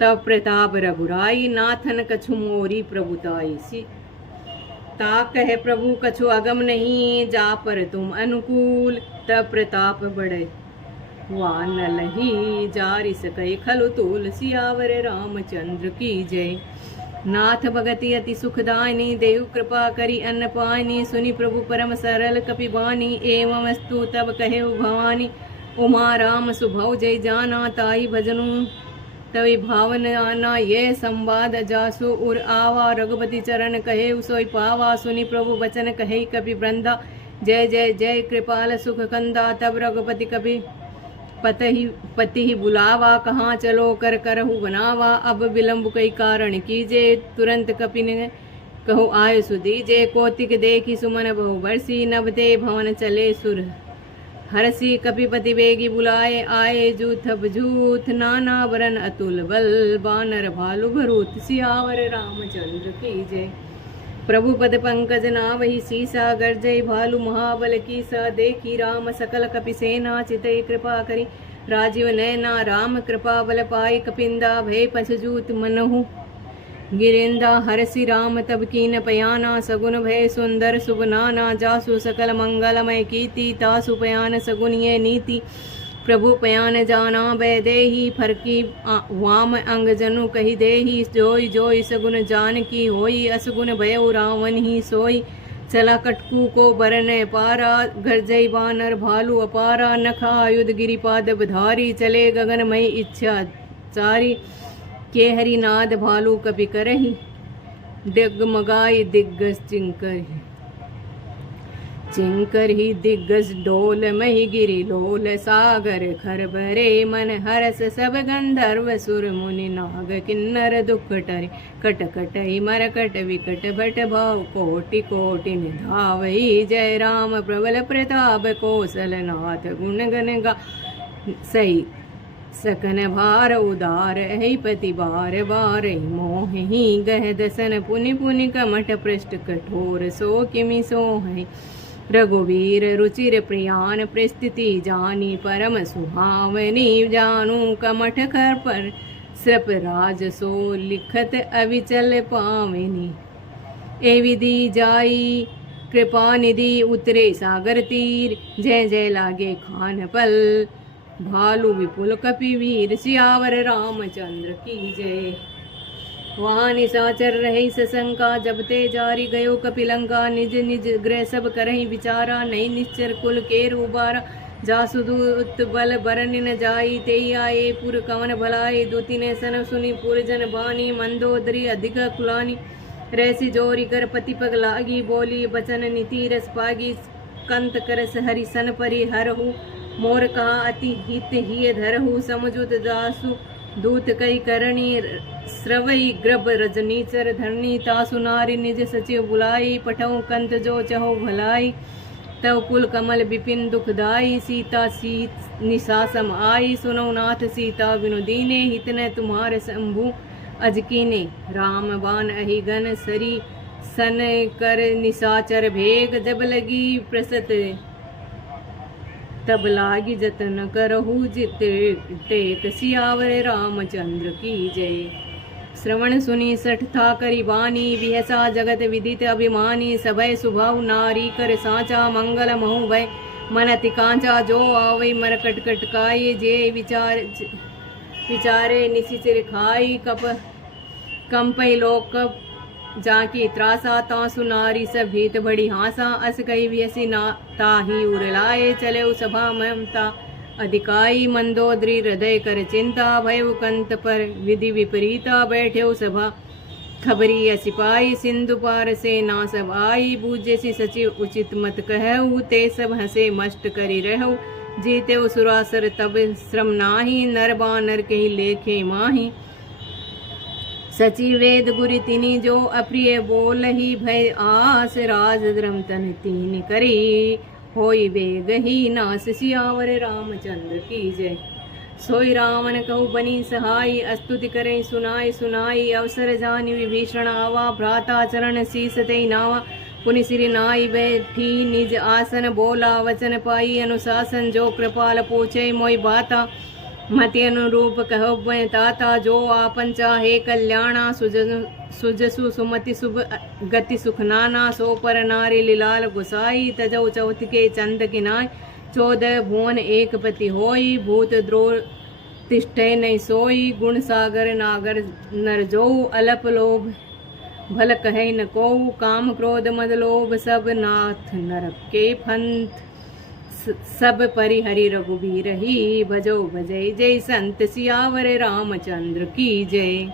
तब प्रताप रघुराई, नाथन कछु मोरी प्रभुताई। ता कहे प्रभु कछु अगम नहीं, जा पर तुम अनुकूल। तब प्रताप बढ़े वानलही, जारि सकै खलु तूल। सियावर रामचंद्र की जय। नाथ भगति अति सुखदायनी, देव कृपा करी अन्न पानी। सुनि प्रभु परम सरल कपि बानी, एवं स्तु तब कहे भवानी। उमा राम सुभव जय जाना, ताई भजनु तवि भावन आना। ये संवाद जासु उर आवा, रघुपति चरण कहे सोई पावा। सुनि प्रभु वचन कहे कपि वृंदा, जय जय जय कृपाल सुख कंदा। तब रघुपति कपि पति ही बुलावा, कहाँ चलो कर करहु बनावा। अब विलंब कई कारण कीजे, तुरंत कपि ने कहु आय सुदीजे। कौतिक देखी सुमन बहु बरसी, नभ ते भवन चले सुर हरसी। कपिपति बेगी बुलाए, आए जूथ बजूथ। नाना वरन अतुल बल, बानर भालु भरूत। सियावर रामचंद्र की जय। प्रभु पद पंकज नावहि सीसा, गर्जय भालु महाबल कीसा। देखी राम सकल कपि सेना, चितई कृपा करी राजीव नैना। राम कृपा बल पाई, कपिंदा भय पछजूत मनहु गिरिंदा। हरसि राम तब कीन पयाना, सगुन भय सुंदर शुभ नाना। जासु सकल मंगलमय कीर्ति, तासु पयान सगुन ये नीति। प्रभु पयान जाना वैदेही, फरकी वाम अंग जनु कही देही। जोई जोई सगुन जान की होई, असगुन भयउ रावण ही सोई। चला कटकू को बरन पारा, गर्जई बानर भालू अपारा। नखा आयुध गिरिपाद बधारी, चले गगनमयी इच्छा चारी। के हरिनाद भालू कपि करही, डगमगाई दिग्गज चिंकर। चिंकर ही दिग्गज डोल, मही गिरी लोल। सागर खर भरे मन हरस, सब गंधर्व सुर मुनि नाग। किन्नर दुख टरे कट कटई मरकट, विकट भट भाव कोटि कोटि निधावई। जय राम प्रबल प्रताप, कौशल नाथ गुण गण गा। सही सकन भार उदार, है पति बार बार। मोह ही गह दसन, पुनि पुनि कमठ पृष्ठ कठोर। सो किमि सो है रघुवीर रुचिर प्रियान। प्रस्थिति जानी परम सुहावनी, जानू कमठ खर पर सृप राज। सो लिखत अविचल पावनी, ए विधि जाई कृपा निधि। उतरे सागर तीर, जय जय लागे खान पल। भालू विपुल कपि वीर, सियावर रामचंद्र की जय। वहाँ निशाचर रही सशंका, जब ते जारी गयो कपिलंका। निज निज गृह सब करही विचारा, नहीं निश्चर कुल के रूबारा। जासुदूत बल बरन न जाई, तेई आए पुर कवन भलाई। दूती ने सन सुनी पुरजन बानी, मंदोदरी अधिक कुलानी। रैसी जोरी कर पति पग लागी, बोली बचन नीति रस पागी। कंत करस हरि सन परि हरहु, मोर कहा अति हित ही धरहु। समुजुत दासु दूत कई करणी, स्रवई ग्रभ रजनीचर धरणी। तासु नारी निज सचिव बुलाई, पठऊ कंत जो चहो भलाई। तव कुल कमल विपिन दुखदाई, सीता सीत निशा सम आई, सुनो नाथ सीता बिनु दीने, हित न तुम्हारे शंभु अजकीने, राम बान अहि गन सरी सन कर निशाचर भेग, जब लगी प्रसत तब लागी जतन करहु जित टेक, सियावर रामचंद्र की जय। श्रवण सुनी सठ था करी बानी, विहसा जगत विदित अभिमानी, सभय सुभाव नारी कर साचा, मंगल महु भय मनति कांचा, जो आवई मर कट काई, जे विचारे निशिचर खाई, कंपई लोक जाकी त्रासा, तासु नारी सब भीत बड़ी हासा, अस कही विहसी ना ताही उरलाए, चले उ सभा ममता अधिकाई, मंदोदरी हृदय कर चिंता, भयउ कंत पर विधि विपरीता, बैठे सभा खबरी सिपाही, सिंधु पार से ना सब आई, बूझे सी सचिव उचित मत कहऊ, ते सब हंसे मष्ट करी रहु, जीते सुरासर तब श्रम नाही, नर बानर के लेखे माही, सची वेद गुरी तिनी जो अप्रिय बोल ही, भय आस राज द्रम तन तीन करी, होई वेग ही नास, सियावर रामचंद्र की जय। सोई रावण कहु बनी सहाई, अस्तुति करें सुनाई सुनाई, अवसर जानि विभीषण आवा, भ्राता चरण शीस ते नावा, पुनि सिरि नाई बैठी निज आसन, बोला वचन पाई अनुशासन, जो कृपाल पूछे मोई बाता, मति अनुरूप कहो ताता, जो आपन चाहे कल्याणा, सुजसु सुमति शुभ गति सुख नाना, सो पर नारी लिलाल गुसाई, तजौ चौथ के चंद किनाय, 14 भुवन एक पति होई, भूत द्रोह तिष्ठे नहीं सोई, गुण सागर नागर नर जो, अलप लोभ भल कहे न को, काम क्रोध मद लोभ सब नाथ नरक के फंत, सब परिहरि रघुबीर ही, भजो भजय जय संत, सियावर रामचंद्र की जय।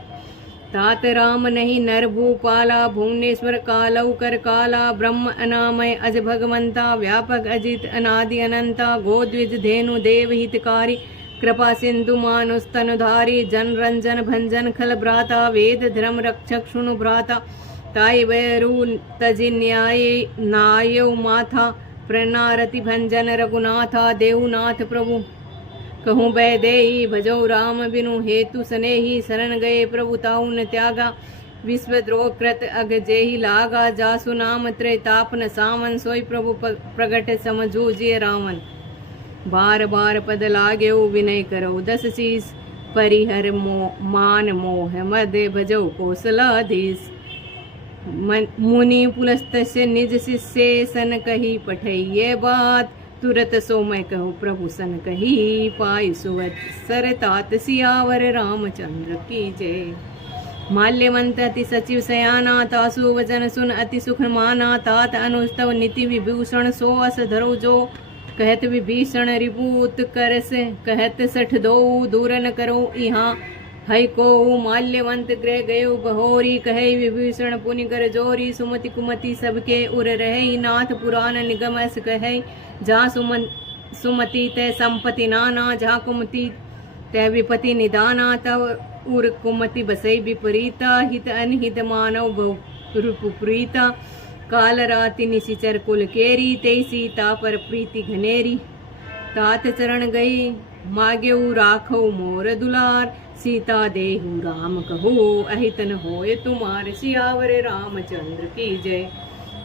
तात राम नहीं नर भूपाला, भुवनेश्वर कालौ कर काला, ब्रह्म अनामय अज भगवंता, व्यापक अजित अनादि अनंता, गोद्विज धेनु देव हितकारी, कृपा सिंधु मानुष तनुधारी, जन रंजन भंजन खल भ्राता, वेद धर्म रक्षक शुनु भ्राता, ताई बैरु तजि न्याय नायौ माथा, प्रणारति भंजन रघुनाथा, देवनाथ प्रभु कहूँ बैदेही, भजो राम बिनु हेतु सनेही, शरण गए प्रभु ताऊ न त्यागा, विश्वद्रोह कृत अग जेहि लागा, जासु नाम त्रैतापन सावन, सोई प्रभु प्रगट समझू जे रावण, बार बार पद लागे विनय करो, 10 शीस परिहर मान मोह मद, भजो कौशलाधीश, मुनि पुलस्तस्य निज शिष्य, सन कही पठइये बात, तुरत सो मैं कहूँ प्रभु सन कही, पाई सुवत सरतात, सियावर रामचंद्र की जय। माल्यवंत अति सचिव सयाना, तासु वचन सुन अति सुख माना, तात अनुस्तव नीति विभूषण, सो अस धरो जो कहत विभीषण, रिपूत करस कहत 62 दूर न करो इहाँ, हई को माल्यवंत गृह गयो बहोरी, कहे विभीषण पुनि कर जोरी, सुमति कुमति सबके उर रहे, नाथ पुराण निगम अस कहे, जहाँ सुमति तय संपत्ति नाना, जहाँ कुमति तय विपति निदाना, तब उर कुमति बसई विपरीता, हित अनहित मानव बहुप्रीता, काल राति निशिचर कुल केरी, ते सीता पर प्रीति घनेरी, तात चरण गई मागेऊ राखो मोर दुलार, सीता देहु राम कहो अहितन होय तुम्हार, सियावर रामचंद्र की जय।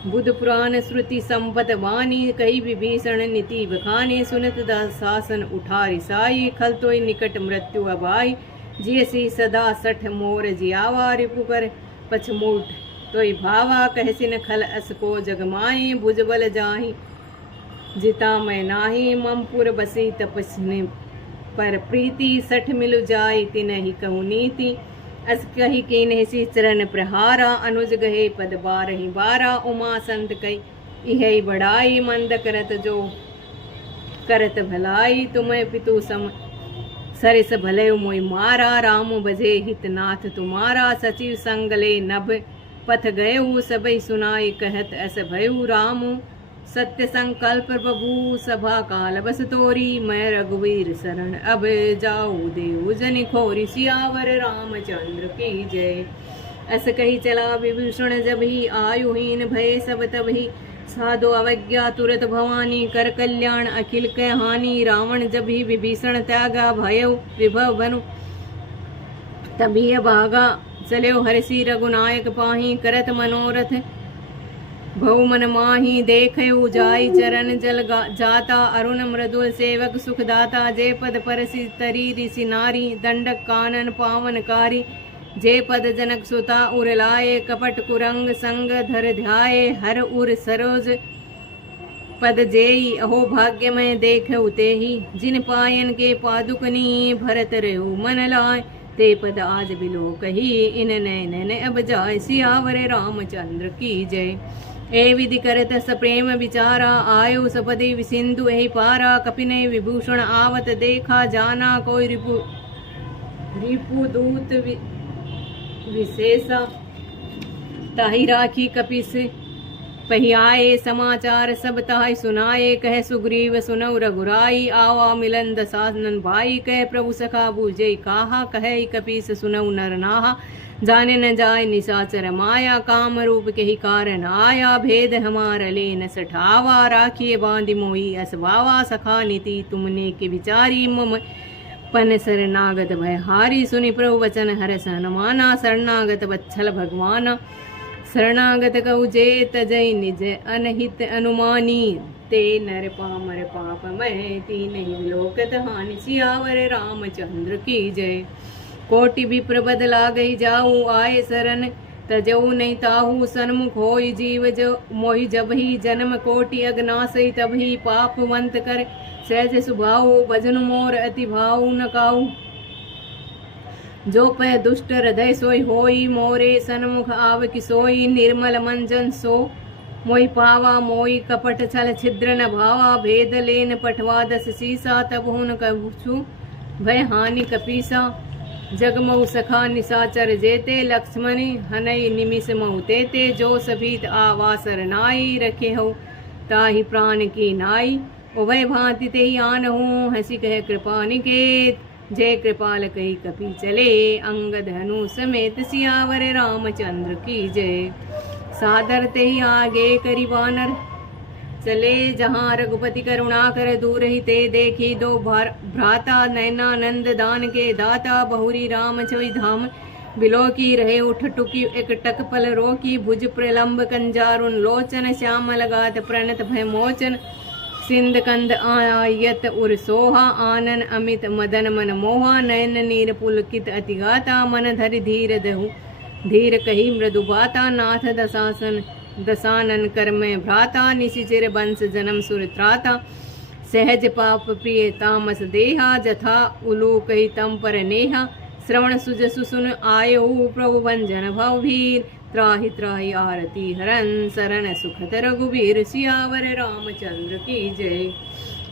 बुध पुराण श्रुति संपत वाणी, कही विभीषण नीति बखाने, सुनत शासन उठा रिसाई, खल तोय निकट मृत्यु अबाई, जियसी सदा 60 मोर जियावा, रिपु कर पछमूठ तोय भावा, कहसिन खल अस को जगमाए, भुजबल जाहि जिता मैं नाही, ममपुर बसी तपस्ने पर प्रीति, 60 मिलु जाय तिनहि कहु नीति, अस कही कीन्हि चरण प्रहारा, अनुज गहे पद 12 उमा संत कई इहै बड़ाई, मंद करत जो करत भलाई, तुम्हें पितु सम सरिस भले मोई मारा, राम बजे हितनाथ तुम्हारा, सचिव संगले नभ पथ गयऊ, सबई सुनाई कहत अस भयऊ, राम सत्य संकल्प प्रभु सभा काल बस तोरी, मैं रघुवीर शरण अब जाऊ देव जन खोरी, सियावर रामचंद्र की जय। अस कही चला विभीषण जब ही, आयुहीन भय सब तब ही, साधो अवज्ञा तुरत भवानी, कर कल्याण अखिल के हानि। रावण जब ही विभीषण त्यागा, भयो विभव बनु तभी भागा। चलो हरसी रघुनायक पाही, करत मनोरथ भव मन माही। देखऊ जाई चरण जल जाता, अरुण मृदुल सेवक सुखदाता। जे पद परसि तरी ऋषि नारी, दंडक कानन पावनकारी। जे पद जनक सुता उर लाए, कपट कुरंग संग धर ध्याए। हर उर सरोज पद जेई, अहो भाग्य में देखऊ तेहि। जिन पायन के पादुकनी, भरत रेहु मन लाय। ते पद आज बिलो कही, इन नैन अब जाय। सियावर रामचंद्र की जय। ए विधि करत सप्रेम विचारा, आयु सपदि विसिंधु एहि पारा। कपिने विभूषण आवत देखा, जाना कोई रिपु दूत विशेषा। ताहि राखी कपिस पहियाए, समाचार सब ताहि सुनाए। कह सुग्रीव सुनौ रघुराई, आवा मिलन दसानन भाई। कह प्रभु सखा बूझे काहा, कह कपीस सुनौ नर नाहा। जाने न जाय निशाचर माया, काम रूप के ही कारण आया। भेद हमार ले न सठावा, राखिए बांधि मोई असवावा। सखा नीति तुमने के विचारी, मम पन शरणागत भयहारी। सुनि प्रभु वचन हरष हनुमाना, शरणागत वत्सल भगवाना। शरणागत कहु जे तजय निज अनहित अनुमानी। ते नर पामर पाप मय, तीनहि लोकत हानि। सियावर रामचंद्र की जय। कोटि विप्र बद लागहि जाऊ, आए शरण तजऊ नहीं ताहू। सन्मुख होई जीव जो मोहि जबहि, जन्म कोटि अगनासई तबहि। पापवंत कर सहज सुभाऊ, भजन मोर अति भाऊ न काऊ। जो पै दुष्ट हृदय सोई होई, मोरे सन्मुख आव किसोई। निर्मल मन जन सो मोहि पावा, मोई कपट छल छिद्र न भावा। भेद लेन पठवा दस सीसा, तब हुन कछु भय हानि कपीसा। जगमऊ सखा निशाचर जेते, लक्ष्मण हनई निमिष महु तेते। जो सभीत आवासर नाई, रखे हो ताहि प्राण की नाई। उभय भांति ते आनहु, हंसी कह कृपा निकेत। जय कृपाल कही कपि चले, अंगद हनु समेत। सियावर रामचंद्र की जय। सादर ते आगे करि वानर, चले जहाँ रघुपति करुणा कर। दूर ही ते देखी दो भ्राता, नैनानंद दान के दाता। बहुरी राम छोई धाम बिलो की, रहे उठ टुकी एक टक पल रोकी। भुज प्रलंब कंजारुन लोचन, श्याम लगात प्रणत भय मोचन। सिंध कंद आयत उर सोहा, आनन अमित मदन मन मोहा। नयन नीर पुलकित अति गाता, मन धरि धीर दहु धीर कही मृदु बाता। नाथ दसानन कर में भ्राता, निशिचिर वंश जन्म सुर त्राता। सहज पाप प्रिय तामस देहा, जथा उलू कही तम पर नेहा। श्रवण सुज सुसुन आयो, प्रभु भंजन भवभीर। त्राहि त्राहि आरती हरन, शरण सुखद रघुबीर। सियावर रामचंद्र की जय।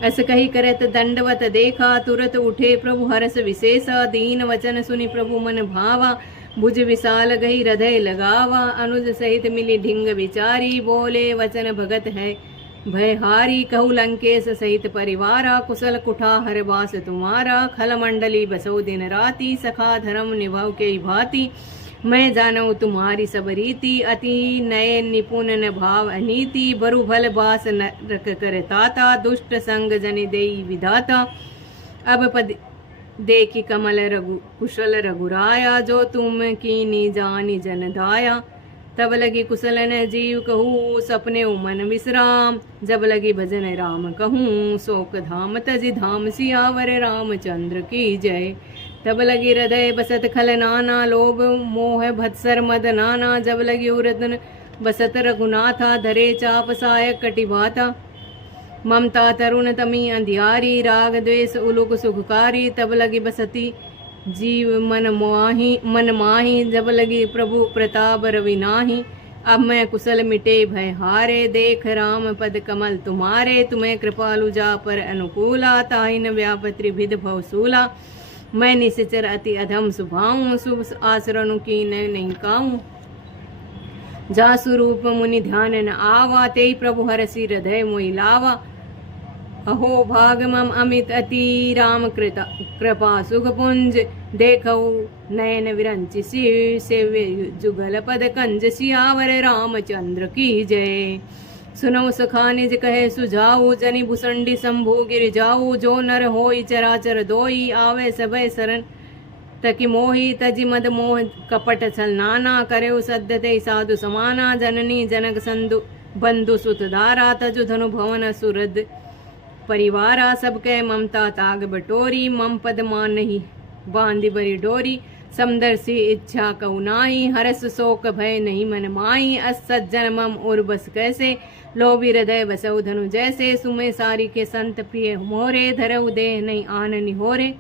अस कही करत दंडवत देखा, तुरत उठे प्रभु हरष विशेषा। दीन वचन सुनि प्रभु मन भावा, भुज विशाल गई हृदय लगावा। अनुज सहित मिली ढिंग विचारी, बोले वचन भगत है भयहारी। कहु लंकेश सहित परिवारा, कुशल कुठार बास तुम्हारा। खल मंडली बसो दिन राति, सखा धर्म निभव के भांति। मैं जानऊ तुम्हारी सब रीति, अति नये निपुण न भाव अनीति। बरु भल बास नरक कर ताता, दुष्ट संग जनि देई विधाता। अब पद देखी कमल रघु कुशल रघुराया, जो तुम कीनी जानी जन दाया। तब लगी कुशल न जीव कहूँ, सपने मन विश्राम। जब लगी भजन राम कहूँ, शोक धाम तजि धाम। सियावर रामचंद्र की जय। तब लगी हृदय बसत खल नाना, लोभ मोह भत्सर मद नाना। जब लगी उरदन बसत रघुनाथा, धरे चाप सायक कटिभाता। ममता तरुण तमी अंधियारी, राग द्वेष उलुक सुखकारी। तब लगी बसती जीव मन माही, जब लगी प्रभु प्रताप रवि नाही। अब मैं कुशल मिटे भय हारे, देख राम पद कमल तुम्हारे। तुम्हें कृपालु जा पर अनुकूला, ताहि न व्याप त्रिविध भवसूला। मैं निश्चर अति अधम सुभाऊं, शुभ आचरण की नहीं काऊं। जा स्वरूप मुनि ध्यान न आवा, ते प्रभु हरषि हृदय मोहि लावा। अहो भाग मम अमित अति, राम कृपा सुख पुंज। देखऊ नयन विरंचि सेव्य जुगल पद कंज। सियावर रामचंद्र की जय। सुनौ सखा निज कहे सुझाऊ, जनि भुसंडी शंभु गिर जाऊ। जो नर होई चराचर दोई, आवे सबे शरण तकी मोही। तजि मद मोह कपट छल नाना, करे सद्य ते साधु समाना। जननी जनक संधु बंधु सुत धारा, तजु धनु भवन सुरद परिवारा। सबके ममता ताग बटोरी, मम पद मान नहीं बांधी बरी डोरी। समदर्शी इच्छा कहु नाई, हरस शोक भय नहीं मन माई। अस सज्जन मम उर बस कैसे, लोभी हृदय बसऊ धनु जैसे। सुमे सारी के संत प्रिय मोरे, धरऊ देह नहीं आन निहोरे।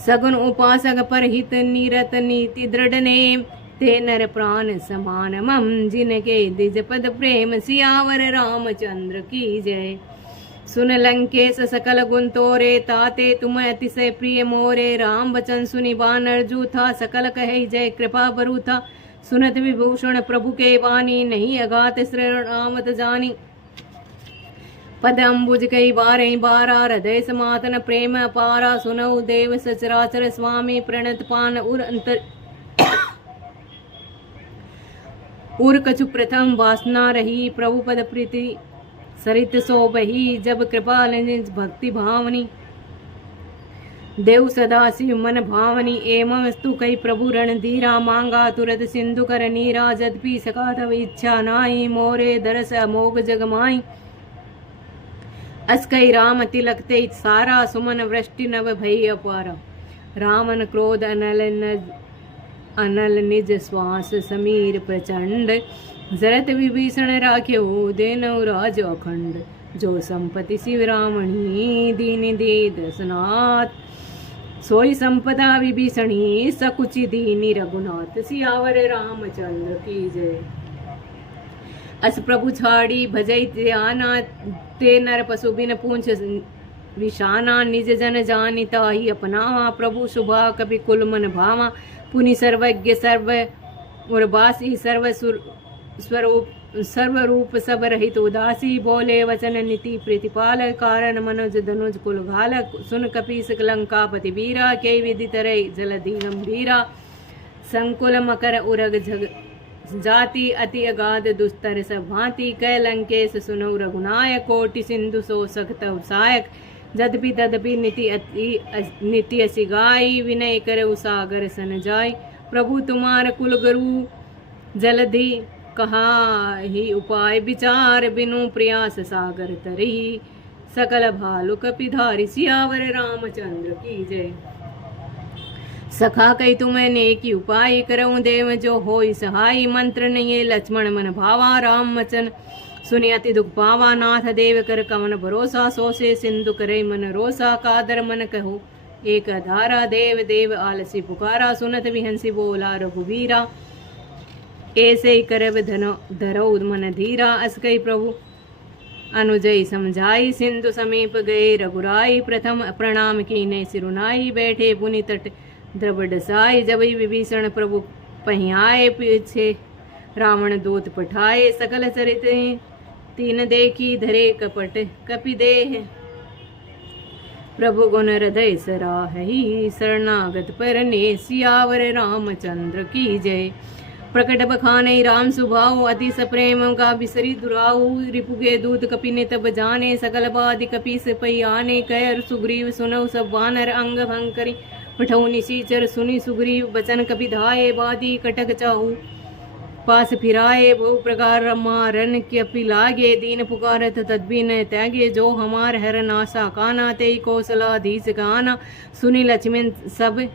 सगुन उपासक पर हित निरत नीति दृढ़ नेम, ते नर प्राण समान मम जिनके द्विज पद प्रेम। सियावर रामचंद्र की जय। सुन लंकेश सकल गुण तोरे, ताते तुम अतिशय प्रिय मोरे। राम वचन सुनि बानर जूथा, सकल कहे जय कृपा बरु था। सुनत विभूषण प्रभु के वाणी, नहीं अगात श्रेण आमत जानी। पद अम्बुज कई बारहि बारा, हृदय समातन प्रेम अपारा। सुनऊ देव सचराचर स्वामी, प्रणत पान उर अंतर उर कछु प्रथम वासना रही। प्रभु पद प्रीति सरित सो बही, जब कृपा निज भक्ति भावनी। देव सदा शिव मन भावनी, एवं स्तु कई प्रभु रण धीरा। मांगा तुरत सिंधु कर नीरा, जदपि सका तब इच्छा नाई। मोरे दरस अमोघ जगमाई, अस कई राम तिलक ते सारा। सुमन वृष्टि नव भई अपारा, रामन क्रोध अनल निज श्वास समीर प्रचंड। जरत विभीषण राख्यो देनौ राज अखंड। जो संपत्ति शिव रामणी, दीन दे दसनाथ। सोई संपदा विभीषणी, सकुचि दीनी रघुनाथ। सियावर रामचंद्र की जय। अस प्रभु छाड़ी भजई ध्याना, ते नर पशु बिन पूंछ विशाना। निज जन जानि ताहि अपनावा, प्रभु शुभा कपि कुल मन भावा। पुनि सर्वज्ञ सर्व उर्वासी, सर्वरूप सब रहित उदासी। बोले वचन नीति प्रतिपाल, कारण मनोज धनुज कुल घालक। सुन कपीस लंकापति वीरा, के विदित रही जलधि गंभीरा। संकुल मकर उरग जग जाति, अति अगाध दुस्तर सब भांति। कै लंकेश सुनौ रघुनायक, कोटि सिंधु सो सखत सहायक। जदपि तदपि नीति असि गाई, विनय करऊ सागर सन जाय। प्रभु तुम्हार कुल गुरु जलधि, कहा ही उपाय विचार। बिनु प्रयास सागर तरही, सकल भालु कपिधारी। सियावर रामचंद्र की जय। सखा कई तुम्हें नेकी उपाय, करऊं देव जो होई सहाय। मंत्र नहीं लक्ष्मण मन भावा, राम वचन सुनि अति दुख पावा। नाथ देव कर कवन भरोसा, सो से सिंधु करे मन रोसा। कादर मन कहो एक धारा, देव देव आलसी पुकारा। सुनत विहंसी बोला रघुवीरा, ऐसे ही करब धरौ मन धीरा। अस कई प्रभु अनुजय समझाई, सिंधु समीप गए रघुराई। प्रथम प्रणाम कीने सिरुनाई, बैठे पुनि तट द्रवड साई। जब विभीषण प्रभु पहियाए, पीछे रावण दूत पठाए। सकल चरित तीन देखी, धरे कपट कपि देह। प्रभु गुण हृदय सराहि, शरणागत पर ने। सियावर रामचंद्र की जय। प्रकट बखाने राम सुभाऊ, अति सप्रेम का बिसरी दुराऊ। रिपुगे दूत कपि ने तब जाने, सकल बादि कपि से पई आने। कह सुग्रीव सुनौ सब वानर, अंग भंग करी पठौ निशीचर। सुनि सुग्रीव बचन कपि धाये, बादी कटक चाहू पास फिराए। बहु प्रकार रमारन कपि लागे, दीन पुकारत तद्भी न त्यागे। जो हमार हर नासा काना, ते कौशलाधीश गाना। सुनि लक्ष्मण सब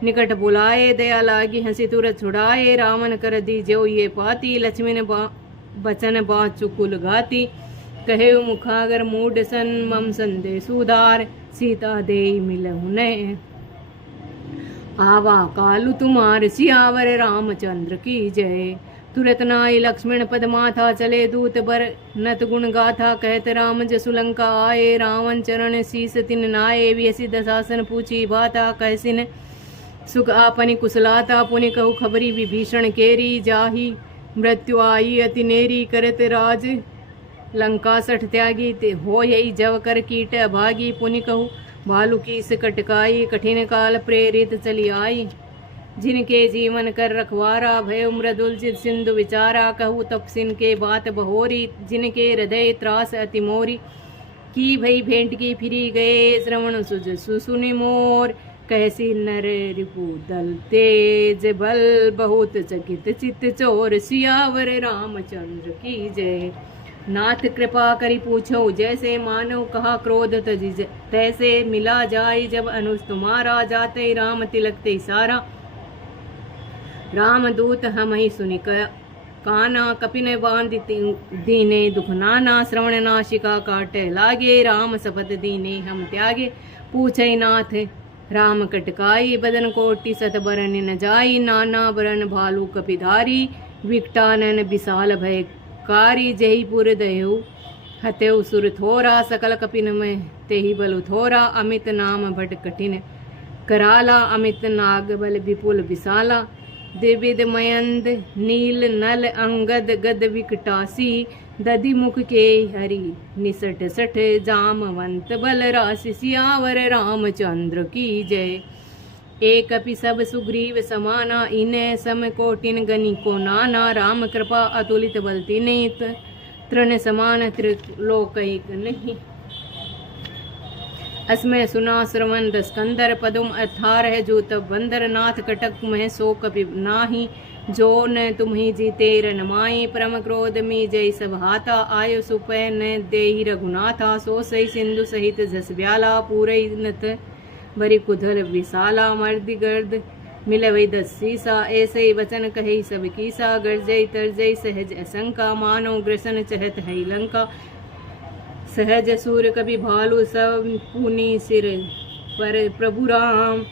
निकट बुलाए, दया लागी हंसी तुरत छुड़ाए। रावण कर दी जो ये पाती, लक्ष्मण बचन बाचुकुल गाती। कहे मुखागर मूड सन, मम संदेश उदार। सीता दे मिलहु न आवा कालु तुम्हार। सियावर रामचंद्र की जय। तुरत नाई लक्ष्मण पद माथा, चले दूत बर नत गुण गाथा। कहत राम जसु लंका आए, रावण चरण शीस तिन नाये। व्यसि दशासन पूछी बाता, कैसिन सुख आपनि कुशलाता। पुनि कहु खबरी विभीषण केरी, जाही मृत्यु आई अति नेरी। करत राज लंका सठ त्यागी, ते हो यही जव कर कीट अभागी। पुनि कहु भालू की कटकाई, कठिन काल प्रेरित चली आई। जिनके जीवन कर रखवारा, भयो मृदुल चित सिंधु विचारा, कहू तपसिन के बात बहोरी, जिनके हृदय त्रास अति मोरी, की भई भेंट की फिरी गए, श्रवण सुज सुसुनि मोर, कैसी नर रिपु दल तेज बल, बहुत चकित चित चोर, सियावर रामचंद्र की जय। नाथ कृपा करी पूछो, जैसे मानव कहा क्रोध तजिज, तैसे मिला जाय जब अनुज तुम्हारा, जाते राम तिलकते सारा, राम दूत हम ही सुनि काना, कपिने बांध दीने दुख नाना, श्रवण नाशिका काटे लागे, राम शपथ दीने हम त्यागे, पूछे नाथ राम कटकाई, बदन कोटि सत बरन न जाई, नाना बरन भालू कपिधारी, विकटानन विशाल भय कारी, जयपुर दयु हतेउ सुर थोरा, सकल कपिन में तेहि बलु थोरा, अमित नाम भट कठिन कराला, अमित नाग बल विपुल विशाला, द्विविध मयंद नील नल अंगद गद विकटासी, दधि मुख के हरि निसट सठ, जामवंत बल राशि, सियावर रामचंद्र की जय। एक अपि सब सुग्रीव समाना, इन्हें सम कोटिन गनि को नाना, राम कृपा अतुलित बल तिन्हि, तृण समान त्रिलोकैक नहीं। अस्मय सुना श्रवण दस्कंदर, पदुम अथारह जो तब बंदर, नाथ कटक मह सो कपि नाही, जो न तुम्ही जीते रनमाई, परम क्रोध में जय सब हाथा, आयो सुपय न देहि रघुनाथा, सो सही सिंधु सहित जस ब्याला, पूरे नत बरी कुधल विशाला, मर्दि गर्द मिलवई दस सीसा, ऐसे ही वचन कहे सब कीसा, गर्जय तरजय सहज असंका, मानो ग्रसन चहत है लंका, सहज सूर कभी भालू सब पुनि सिर पर, प्रभु राम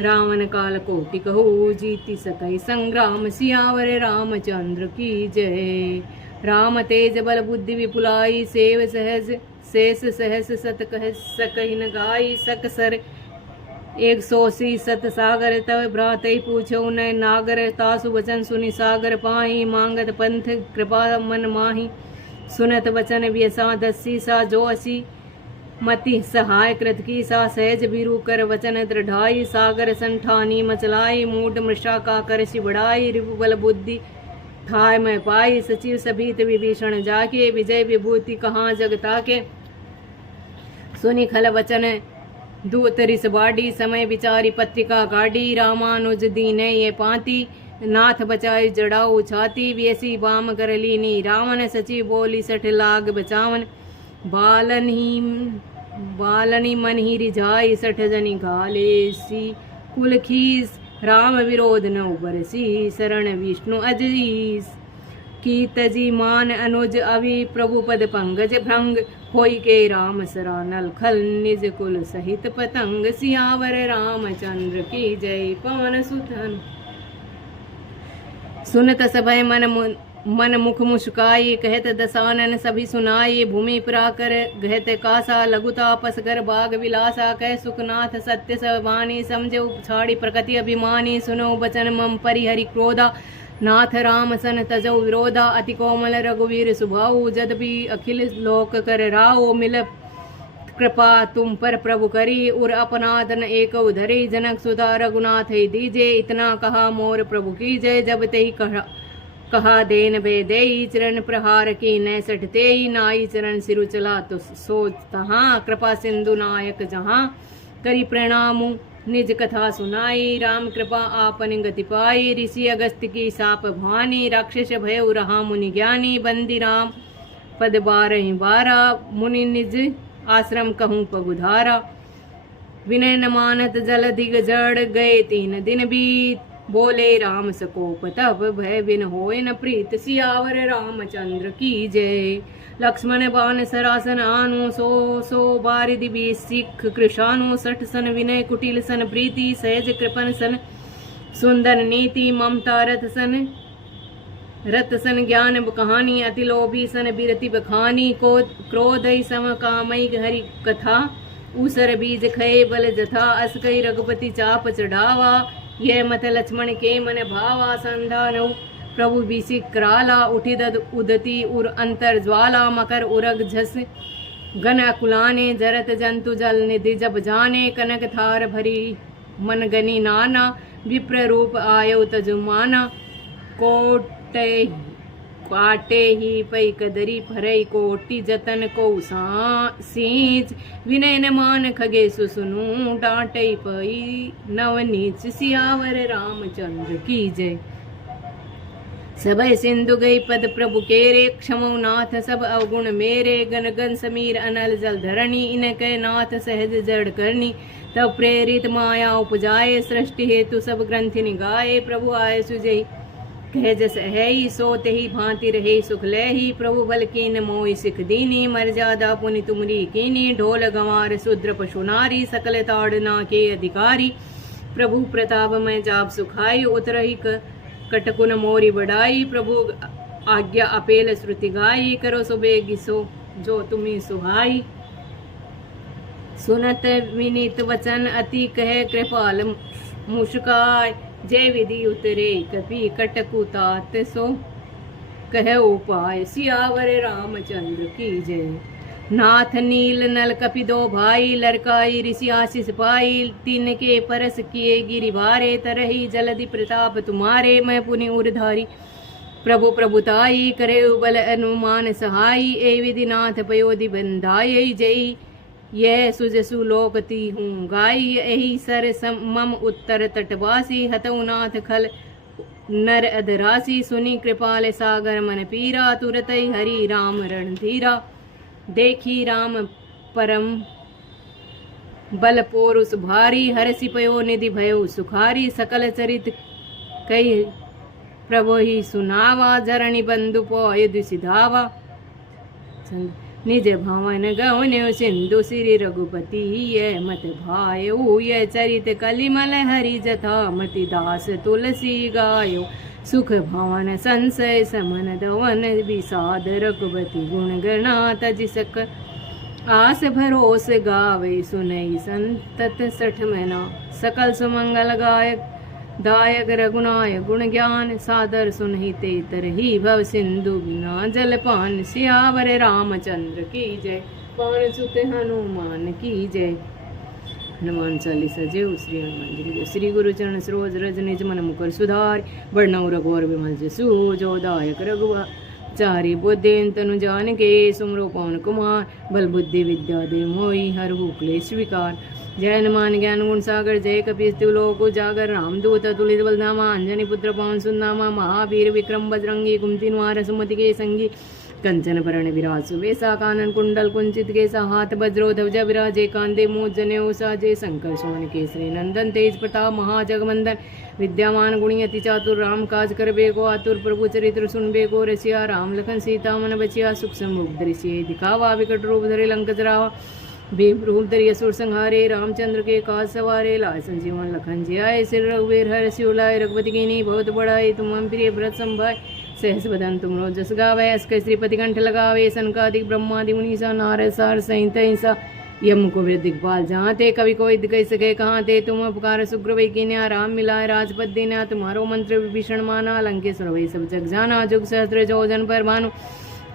रावण काल कोटि कहू, जीति सकई संग्राम, सियावर रामचंद्र की जय। राम तेज बल बुद्धि विपुलाई, सेव सहज शेष सहस सत कह सकहि न गाई, सकसर 180 सत सागर, तव भ्रातै पूछो न नागर, तासु वचन सुनि सागर पाही, मांगत पंथ कृपा मन माही, सुनत वचन व्यसा दसी सा, जो असी मति सहाय कृत की सा, सहज बीरू कर वचन दृढ़ाई, सागर संठानी मचलाई, मूड मृषा का कर बढ़ाई, रिपु बल बुद्धि थाय में पाई, सचिव सभीत विभीषण जाके, विजय विभूति कहाँ जगता के, सुनि खल वचन दूत रिस बाडी, समय विचारी पत्रिका गाड़ी, रामानुज दीने ये पाती, नाथ बचाई जड़ाऊ छाती, व्यसी बाम कर लीनी, रावण सचिव बोली सठ लाग बचावन, बालनी मन ही रिझाई, सठ जनी घालेसी कुल खीस, राम विरोध न उबरसी, शरण विष्णु अजीस, की तजी मान अनुज अवि, प्रभु पद पंकज भृंग, होई के राम सरानल खल, निज कुल सहित पतंग, सियावर रामचंद्र की जय। पवन सुतन सुनत सभय मन मुख मुस्काई, कहत दसानन सभी सुनाई, भूमि प्राकर गहत कासा, लघुता पसकर बाग विलासा, कह सुखनाथ सत्य सवानी, समझ छाड़ी प्रकृति अभिमानी, सुनो बचन मम परिहरि क्रोधा, नाथ राम सन तजौ विरोधा, अति कोमल रघुवीर सुभाऊ, जदपि अखिल लोक कर राओ, मिल कृपा तुम पर प्रभु करी, उर अपनादन एक उधरी, जनक सुधा रघुनाथ ही दीजे, इतना कहा मोर प्रभु की जय, जब ते कहा देन बे देई, चरण प्रहार की न सटते, नाई चरण सिरु चला तो सोच तहाँ, कृपा सिंधु नायक जहाँ, करी प्रणाम निज कथा सुनाई, राम कृपा आपन गति पाई, ऋषि अगस्त की साप भानी, राक्षस भय रहा मुनि ज्ञानी, बंदी राम पद 12 मुनि निज आश्रम कहूँ पगुधारा, विनय न मानत जल दिग जड़, गए 3 दिन बीत, बोले राम सकोप तब, भय बिन होए न प्रीत, सियावर रामचंद्र की जय। लक्ष्मण बाण सरासन आनु, सो बारिधि बीस सिख कृशानु, 60 सन विनय कुटिल सन प्रीति, सहज कृपन सन सुंदर नीति, ममता रथ सन ज्ञान कहानी, अति लोभी सन बिरति बखानी, क्रोध सम कामई हरि कथा, ऊसर बीज खये बल जथा, अस कई रघुपति चाप चढ़ावा, यह मत लक्ष्मण के मन भावा, संधानऊ प्रभु बीसी कराला, उठी दद उदती उर अंतर ज्वाला, मकर उरग झस गन अकुलाने, जरत जंतु जल निधि जब जाने, कनक थार भरी मन गनी नाना, विप्र रूप आयो तजुमाना। कोटे काटे ही पै कदरी फरई, कोटि जतन को सींच। विनय न मान खगे सुसुनु, डांटई पई नवनीच। सियावर रामचंद्र की जय। सबय सिंधु गई पद प्रभु केरे, क्षमो नाथ सब अवगुण मेरे। गन गन समीर अनल जल धरणी, इनके नाथ सहज जड़ करनी। तब प्रेरित माया उपजाए, सृष्टि हेतु सब ग्रंथि निगाए। प्रभु आए सुजई कह जस है ही, सो तेहि भांति रहे सुख लही। प्रभु बल कीन मोहि सिख दीनी, मर्यादा पुनि तुमरी कीनी। ढोल गंवार शूद्र पशु नारी, सकल ताड़ना के अधिकारी। प्रभु प्रताप में जाप सुखाई, उतरही कटकुन मोरी बढ़ाई। प्रभु आज्ञा अपेल श्रुति गाई, करो सुबेगी सो जो तुम्हें सुहाई। सुनत विनीत वचन, अति कह कृपाल मुस्काय। जय विधि उतरे कपि, कटकु तात सो कह उपाय। सियावर रामचंद्र की जय। नाथ नील नल कपि दो भाई, लरकाई ऋषि आशीष पाई। तीन के परस किए गिरिवारे, तरही जलधि प्रताप तुम्हारे। मैं पुनि उरधारी प्रभु प्रभुताई, करे बल अनुमान सहाई। ए विधि नाथ पयोधि बंधाई, जय यह सुजसु लोकती हूँ गाई। यही सर मम उत्तर तटवासी, हतऊ नाथ खल नर अधरासी। सुनी कृपाल सागर मन पीरा, तुरत हरि राम रणधीरा। देखी राम परम बल पोरुष भारी, हरसि पयो निधि भयो सुखारी। सकल चरित कई प्रभु ही सुनावा, जरणी बंधु पो सिधावा। निज भवन गौन्यो सिंधु श्री रघुपति, ये मत भायो। ये चरित कलिमल हरि जथा, मति दास तुलसी गायो। सुख भवन संशय समन दवन, विषाद रघुपति गुण गणा। तज सक आस भरोस गावे, सुनई संतत सठ मना। सकल सुमंगल गायक दायक रघुनाय गुण ज्ञान, सादर सुनहि ते तरही। भव सिंधु बिना जलपान, सियावर रामचंद्र की जय। पवन सुत हनुमान की जय। हनुमान चालीसा जय श्री हनुमान जी की जय। श्री गुरु चरण सरोज रज निज मन मुकर सुधार, बड़नऊ रघुवर विमल जसु। जो दायक रघुवा चारि बुद्धेन तनु जान के, सुमरो पवन कुमार। बल बुद्धि विद्या दे मोहि, हरहु क्लेश विकार। जय हनुमान ज्ञान गुण सागर, जय कपीस लोक उजागर। रामदूत अतुलित बलधामा, अंजनी पुत्र पवन सुंदामा। महावीर विक्रम बजरंगी, कुमति निवार सुमति के संगी। कंचन भरण विराज सुवेशा, कानन कुंडल कुंचित केसा। हाथ वज्रो ध्वजा विराजे, कांधे मूंज जनेऊ साजे। शंकर सुमन केसरी नंदन, तेज प्रताप महाजगवंदन। विद्यामान गुणी अति चातुर, राम काज करबे को आतुर। प्रभु चरित्र सुनबे को रसिया, राम लखन सीता मन बचिया। सुख समुख दृश्य दिखावा, विकट रूप धरे लंक जरावा। भीम रूप धरि असुर संहारे, रामचंद्र के काज सवारे। लाय संजीवन लखन जियाए, सिर रघुवीर हर्ष उलाय। रघुपति कीन्ही बहुत बड़ाई, तुम प्रिय व्रत संभाय। सहस बदन तुम रोज जस गावे, अस्क श्रीपति कंठ लगावे। सनकादिक ब्रह्मादि मुनीसा, नारद सार सहित हिंसा। यम को दिग्पाल जहाँते, कवि कोई कह सके कहाँ ते। तुम उपकार सुग्रीव कीन्हा, राम मिलाय राजपद दीन्हा। तुम्हारो मंत्र विभीषण माना, लंकेश्वर वही सब जग जाना। जुग सहस्त्र जो जन पर भानु,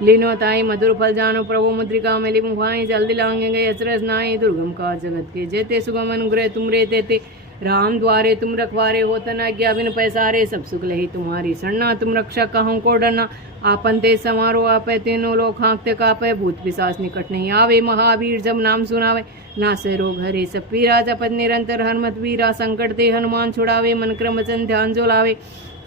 लीनो ताई मधुर फल जानो। प्रभु मुद्रिका मिली मुहाई, जल्दी लांगे गए अचरज नाई। दुर्गम का जगत के जेते, सुगम अनुग्रह तुम रे तेते। राम द्वारे तुम रखवारे, होत न आज्ञा बिन पैसारे। सब सुख लही तुम्हारी शरणा, तुम रक्षा कहूँ को डरना। आपन ते समारो आपै, तीनों लोग हाँकते कापै। भूत पिशाच निकट नहीं आवे, महावीर जब नाम सुनावे। नासे रोग हरे सब पीरा, जपत निरंतर हनुमत वीरा। संकट ते हनुमान छुड़ावे, मन क्रम वचन ध्यान जो लावे।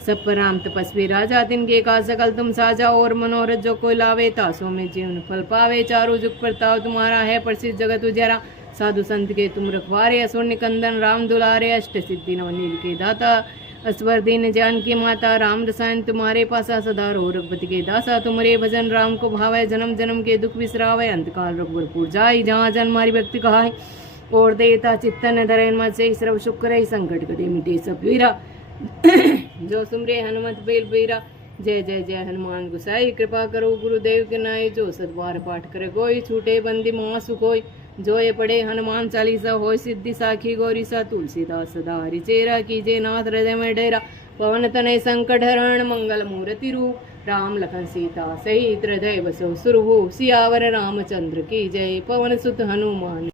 सब पर राम तपस्वी राजा, तिनके काज सकल तुम साजा। और मनोरथ जो कोई लावे, तासों में जीवन फल पावे। चारों जुग प्रताप तुम्हारा है, प्रसिद्ध जगत उजारा। साधु संत के तुम रखवारे, असुर निकंदन राम दुलारे। अष्ट सिद्धि नवनील के दाता, असवर दीन जानकी माता। राम रसायन तुम्हारे पासा, सदा रो रघुपति के दासा। तुम्हारे भजन राम को भावै, जन्म जन्म के दुख बिसरावै। अंतकाल रघुवरपुर जाई, जहाँ जन मारी भक्ति कहाय। और देवता चित्तन धरन मत से, सर्व शुक्र संकट कटे मिटे सब पीरा। जो सुमरे हनुमत बेल बेरा। जय जय जय हनुमान गुसाई, कृपा करो गुरुदेव के नाय। जो सद्वार पाठ करे कोई, छूटे बंदी मासु कोई। जो ये पढ़े हनुमान चालीसा, होय सिद्धि साखी गौरी सा। तुलसीदास सदा हरिचेरा, कीजे नाथ हृदय में डेरा। पवन तनय संकट हरण, मंगल मूर्ति रूप। राम लखन सीता सहित हृदय बसो सुरभूप। सियावर रामचंद्र की जय। पवन सुत हनुमान